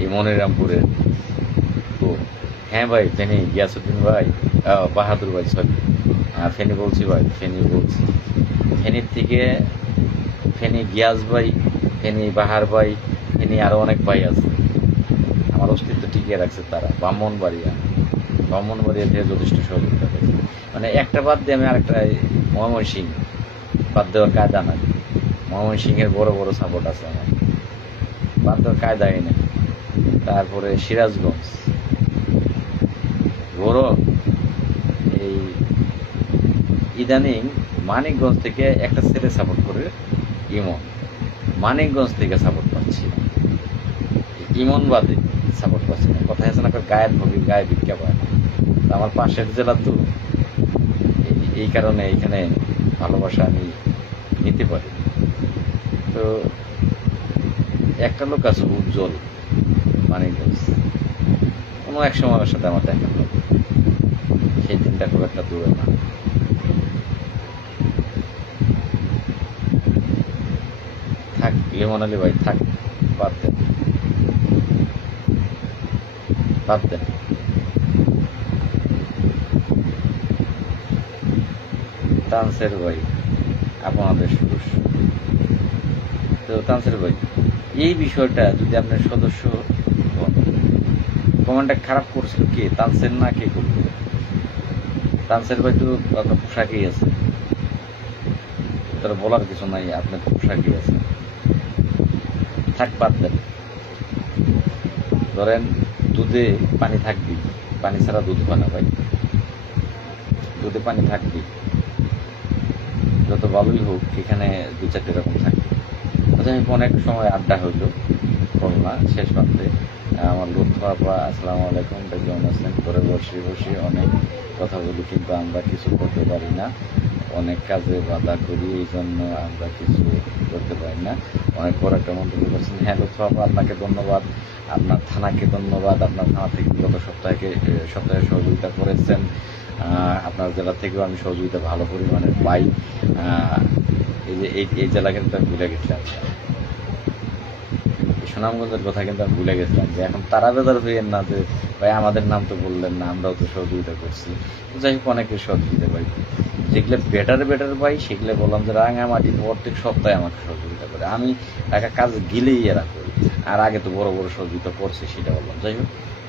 এই মনিরামপুরের তো, হ্যাঁ ভাই, ফেনী গিয়াসুদ্দিন ভাই, বাহাদুর ভাই, সরি, ফেনী বলছি ভাই, ফেনী বলছি। ফেনীর থেকে ফেনী গিয়াস ভাই, ফেনী বাহার ভাই, ফেনী আরো অনেক ভাই আছে, আমার অস্তিত্ব টিকিয়ে রাখছে তারা। ব্রাহ্মণবাড়িয়া থেকে যথেষ্ট সহযোগিতা করেছে। মানে একটা বাদ দিয়ে আমি আরেকটা, ময়মনসিংহ বাদ দেওয়ার কায়দা নাই। ময়মনসিংহের বড় বড় সাপোর্ট আছে আমার, বাদ দেওয়ার কায়দাই নেই। তারপরে সিরাজগঞ্জ, বড় এই ইদানিং মানিকগঞ্জ থেকে একটা ছেলে সাপোর্ট করে, ইমন, মানিকগঞ্জ থেকে সাপোর্ট পাচ্ছি না, ইমন বাদে সাপোর্ট পাচ্ছি না। কথা আছে না, গায়ের ভোগী গায়ে ভিক্ষা পায় না। আমার পাশের জেলা তো, এই কারণে এখানে ভালোবাসা আমি নিতে পারি। তো একটা লোক আছে উজ্জ্বল, মানিকগঞ্জ, কোনো এক সময় আমার সাথে আমার দেখা হবে, সেই দিনটা খুব একটা দূরে না। থাক লিমন আলী ভাই, থাক, বাদ দেন। তানসের ভাই আপনাদের সদস্য তো, তানসের ভাই এই বিষয়টা যদি আপনার সদস্য হন, কমেন্টটা খারাপ করছিল কে, তানসের না কে করবে? তানসের ভাই তো আপনার পোশাকেই আছে, তার বলার কিছু নাই, আপনার তো পোশাকেই আছে। থাক, বাদ দেন। ধরেন দুধে পানি থাকবি, পানি ছাড়া দুধ হয় না ভাই, দুধে পানি থাকবি, যত ভালোই হোক এখানে 2-4টে রকম থাকবে। আচ্ছা, অনেক সময় আড্ডা হইল, করোনা শেষ প্রান্তে। আমার লুৎফা আপা, আসসালামু আলাইকুম, কেমন আছেন? ঘরে বসে অনেক কথা বলি, কিন্তু আমরা কিছু করতে পারি না, অনেক কাজে বাধা করি, এই জন্য আমরা কিছু করতে পারি না। অনেক বড় একটা মন্তব্য করছেন। হ্যাঁ লুৎফা আপা, আপনাকে ধন্যবাদ, আপনার থানাকে ধন্যবাদ, আপনার থানা থেকে গত সপ্তাহে সহযোগিতা করেছেন। আপনার জেলা থেকেও আমি সহযোগিতা ভালো পরিমাণে পাই। এই যে এই জেলাকে তো ভুলে গেছিলাম। সুনামগঞ্জের কথা কিন্তু আমি ভুলে গেছিলাম, যে এখন তারা বেজার হইয়েন না যে ভাই আমাদের নাম তো বললেন না, আমরাও তো সহযোগিতা করছি। যাই হোক, অনেকে সহযোগিতা পাই, যেগুলো বেটার পাই সেগুলো বললাম যে রাঙামাটি প্রত্যেক সপ্তাহে আমাকে সহযোগিতা করে, আমি টাকা কাজ গেলেই এরা করি, আর আগে তো বড় বড় সহযোগিতা করছে সেটা বললাম। যাই হোক,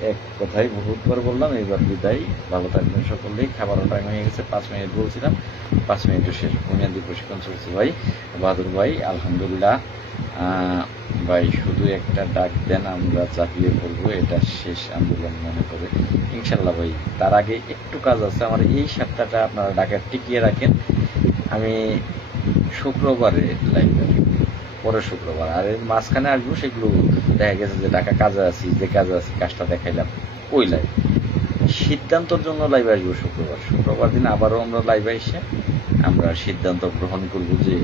এক কথাই বহুত করে বললাম, এইবার বিদায়, ভালো থাকবেন সকলেই। খাবারও টাইম হয়ে গেছে, 5 মিনিট বলছিলাম, 5 মিনিটের শেষ। বুনিয়াদী প্রশিক্ষণ চলছে ভাই, বাহাদুর ভাই, আলহামদুলিল্লাহ। ভাই শুধু একটা ডাক দেন, আমরা চাপিয়ে পড়বো, এটা শেষ আন্দোলন মনে করে ইনশাল্লাহ ভাই। তার আগে একটু কাজ আছে আমার, এই সপ্তাহটা আপনারা ডাকা টিকিয়ে রাখেন। আমি শুক্রবারে লাইভ আসবো, পরের শুক্রবার, আর এর মাঝখানে আসবো, সেগুলো দেখা গেছে যে ঢাকা কাজে আছি, যে কাজে আছি কাজটা দেখাইলাম, ওই লাইভ। সিদ্ধান্তর জন্য লাইভ আসবো শুক্রবার দিন আবারও আমরা লাইভে এসে আমরা সিদ্ধান্ত গ্রহণ করবো, যে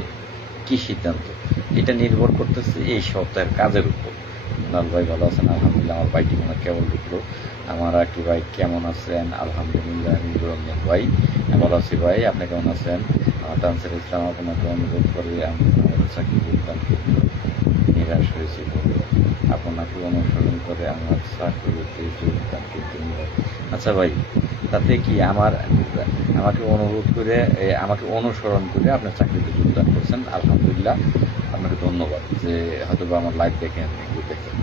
কি সিদ্ধান্ত, এটা নির্ভর করতেছে এই সপ্তাহের কাজের উপর। লাল ভাই ভালো আছেন? আলহামদুলিল্লাহ। আমার ভাইটি মনে কেবল ঢুকলো। আমার একটি ভাই কেমন আছেন? আলহামদুলিল্লাহ। নুরুল ভাই ভালো আছি ভাই, আপনি কেমন আছেন? আমার তানসির ইসলাম আপনাকে অনুরোধ করে আমি চাকরি করতাম, কিন্তু নিরাশ হয়েছি, আপনাকে অনুসরণ করে আমার চাকরিতে যোগদান, কিন্তু নিরাশ। আচ্ছা ভাই, তাতে কি আমাকে অনুরোধ করে, আমাকে অনুসরণ করে আপনার চাকরিতে যোগদান করছেন, আলহামদুলিল্লাহ, আপনাকে ধন্যবাদ। যে হয়তো বা আমার লাইভ দেখেন, এগুলো দেখেন,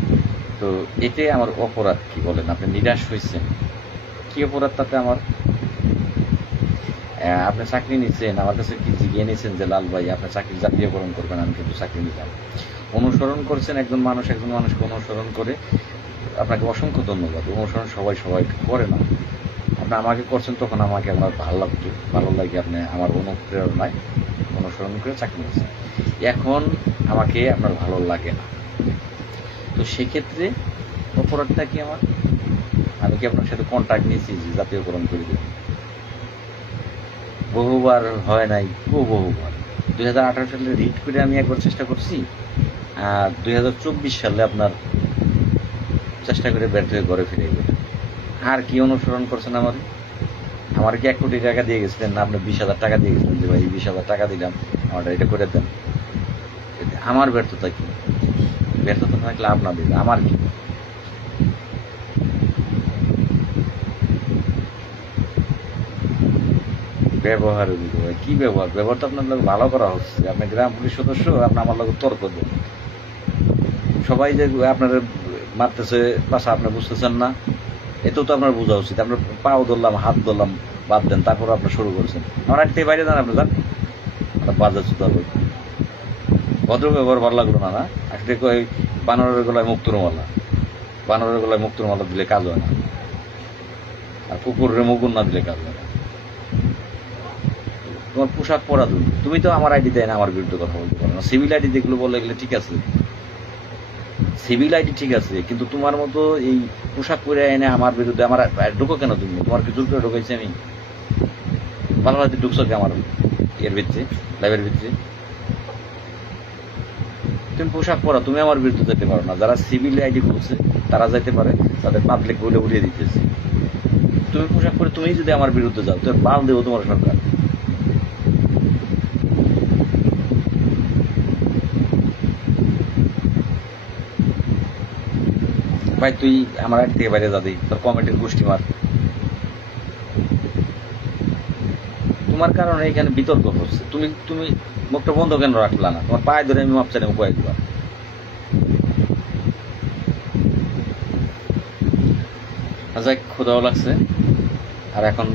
তো এতে আমার অপরাধ কি বলেন? আপনি নিরাশ হয়েছেন, কি অপরাধ তাতে আমার? আপনি চাকরি নিচ্ছেন, আমার কাছে কি জিগিয়ে নিচ্ছেন যে লাল ভাই আপনার চাকরি জাতীয়করণ করবেন, আমি কিন্তু চাকরি নিলাম। অনুসরণ করছেন, একজন মানুষকে অনুসরণ করে, আপনাকে অসংখ্য ধন্যবাদ। অনুসরণ সবাই করে না, আপনি আমাকে করছেন, তখন আমাকে আমার ভালো লাগে, আপনি আমার অনুপ্রেরণায় অনুসরণ করে চাকরি নিচ্ছেন। এখন আমাকে আপনার ভালো লাগে না, তো সেক্ষেত্রে অপরাধটা কি আমার? আমি কি আপনার সাথে কন্ট্যাক্ট নিয়েছি যে জাতীয়করণ করে দেবেন? বহুবার হয় নাই, বহুবার। 2018 সালে রিট করে আমি একবার চেষ্টা করছি, আর 2024 সালে আপনার চেষ্টা করে ব্যর্থ হয়ে ঘরে ফিরে গেল। আর কি অনুসরণ করছেন আমার কি 1 কোটি টাকা দিয়ে গেছিলেন না? আপনি 20,000 টাকা দিয়ে গেছিলেন, যে ভাই 20,000 টাকা দিলাম, আমার এটা করে দেন। আমার ব্যর্থতা কি? ব্যর্থতা থাকলে আপনাদের, আমার কি? ব্যবহারের বিষয় কি? ব্যবহার তো আপনার লোক ভালো করা হচ্ছে, আপনি গ্রাম পুলিশ সদস্য, আপনি আমার লোক তর্ক দেন, সবাই যে আপনার মারতেছে পাশা, আপনি বুঝতেছেন না, এতেও তো আপনার বোঝা উচিত। আপনার পাও ধরলাম, হাত ধরলাম, বাদ দেন, তারপর আপনার শুরু করছেন। আমার একটা বাইরে যান, আপনি যান, বাজার চুতা হবে। ভদ্র ব্যবহার ভালো লাগলো না, না? আজকে ওই বানরের গলায় মুক্তর মালা দিলে কাজ হয় না, আর কুকুরের মুগুর না দিলে কাজ হয় না। তোমার পোশাক পরা তুমি তো আমার আইডি দেয় না, আমার বিরুদ্ধে কথা বলতে পারো না। সিভিল আইডি যেগুলো বলে এগুলো ঠিক আছে, সিভিল আইডি ঠিক আছে, কিন্তু তোমার মতো এই পোশাক পরে এনে আমার বিরুদ্ধে আমার ঢুকো কেন? তুমি, তোমার কি জোর করে ঢুকাইছি আমি? ভালো রাতে ঢুকছো কি আমার এর ভিত্তি, লাইভের ভিত্তি? তুমি পোশাক পরা, তুমি আমার বিরুদ্ধে যেতে পারো না। যারা সিভিল আইডি খুলছে তারা যাইতে পারে, তাদের পাবলিক বলে উঠিয়ে দিতেছে। তুমি পোশাক পরে তুমি যদি আমার বিরুদ্ধে যাও, তো বাল দেবো তোমার সরকার। ভাই তুই আমার আইডি থেকে বাইরে যা দিই, তোর কমেন্টের গোষ্ঠী মার। তোমার কারণে এখানে বিতর্ক হচ্ছে, তুমি মুখটা বন্ধ কেন রাখলা না? তোমার পায়ে ধরে আমি মাপ চাই, আমি কয়ে দিলাম। যাই, ক্ষুধাও লাগছে, আর এখন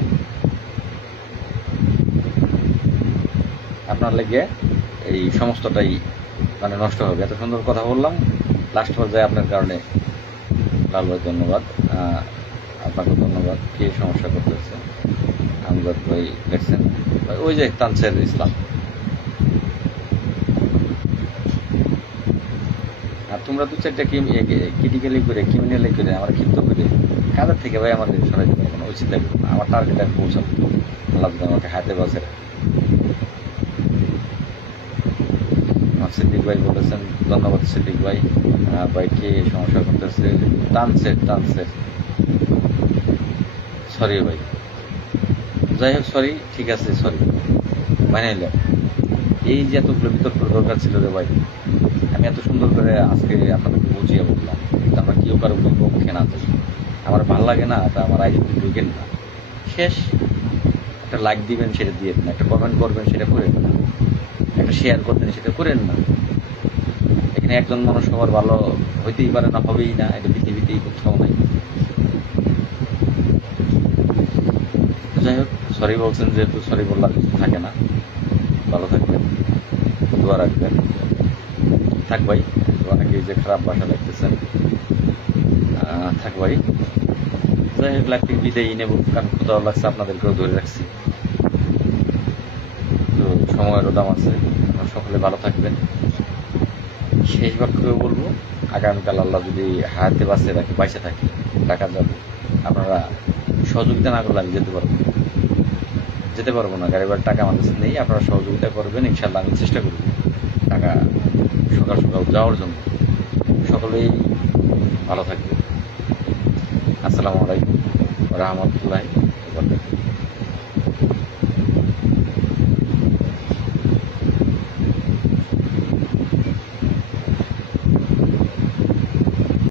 আপনার লেগে এই সমস্তটাই মানে নষ্ট হবে। এত সুন্দর কথা বললাম, লাস্ট পর্যায়ে আপনার কারণে। লাল ভাই ধন্যবাদ, আপনাকে ধন্যবাদ। কে সমস্যা করতেছে? আমজাদ ভাই দেখছেন, ওই যে তানসির ইসলাম। আর তোমরা 2-4টা ক্রিটিক্যালি করে, ক্রিমিনালি করে, আমার ক্ষিপ্ত করে কাদের থেকে ভাই আমাদের সরাইতে পারবো না, ওই চিন্তা করবো না। আমার টার্গেট আমি পৌঁছাবো, আল্লাহ যদি আমাকে হাতে বাসে। সিদ্দিক ভাই বলেছেন, ধন্যবাদ সিদ্দিক ভাই। ভাই কে সমস্যা করতেছে? তানসির, সরি ভাই, যাই হোক সরি, ঠিক আছে, সরি, মানে নিলাম। এই যে এতগুলো বিতর্ক দরকার ছিল রে ভাই, আমি এত সুন্দর করে আজকে আপনাদেরকে বুঝিয়ে বললাম, কিন্তু আমরা কেউ কারো পক্ষে না যাই। আমার ভালো লাগে না, এটা আমার আইডিতে ঢুকেন না, শেষ। একটা লাইক দিবেন সেটা দিয়ে দেন, একটা কমেন্ট করবেন সেটা করেন না, একটা শেয়ার করবেন সেটা করেন না। এখানে একজন মানুষ সবার ভালো হইতেই পারে না, হবেই না, এটা পৃথিবীতেই কোথাও নাই। যাই হোক, সরি বলছেন যেহেতু, সরি বললাম কিছু থাকে না। ভালো থাকবেন, দোয়া রাখবেন। থাক ভাই, অনেকেই যে খারাপ ভাষা লাগতেছেন, থাক ভাই। যাই হোক, লাইফ থেকে বিদায়ী নেব, কারণ কোথাও লাগছে আপনাদেরকেও ধরে রাখছি। তো সময়েরও দাম আছে, আপনারা সকলে ভালো থাকবেন। শেষ বাক্য বলবো, আগামীকাল আল্লাহ যদি হায়াতে বাঁচে রাখে, বাইসে থাকি, টাকা যাবো। আপনারা সহযোগিতা না করলে আমি যেতে পারবো না। গাড়ি ভাড়ার টাকা আমার কাছে নেই, আপনারা সহযোগিতা করবেন, ইনশাল্লাহ আমি চেষ্টা করব টাকা সকাল সকাল যাওয়ার জন্য। সকলেই ভালো থাকবে। আসসালামু আলাইকুম ওয়া রাহমাতুল্লাহি ওয়া বারাকাতুহু।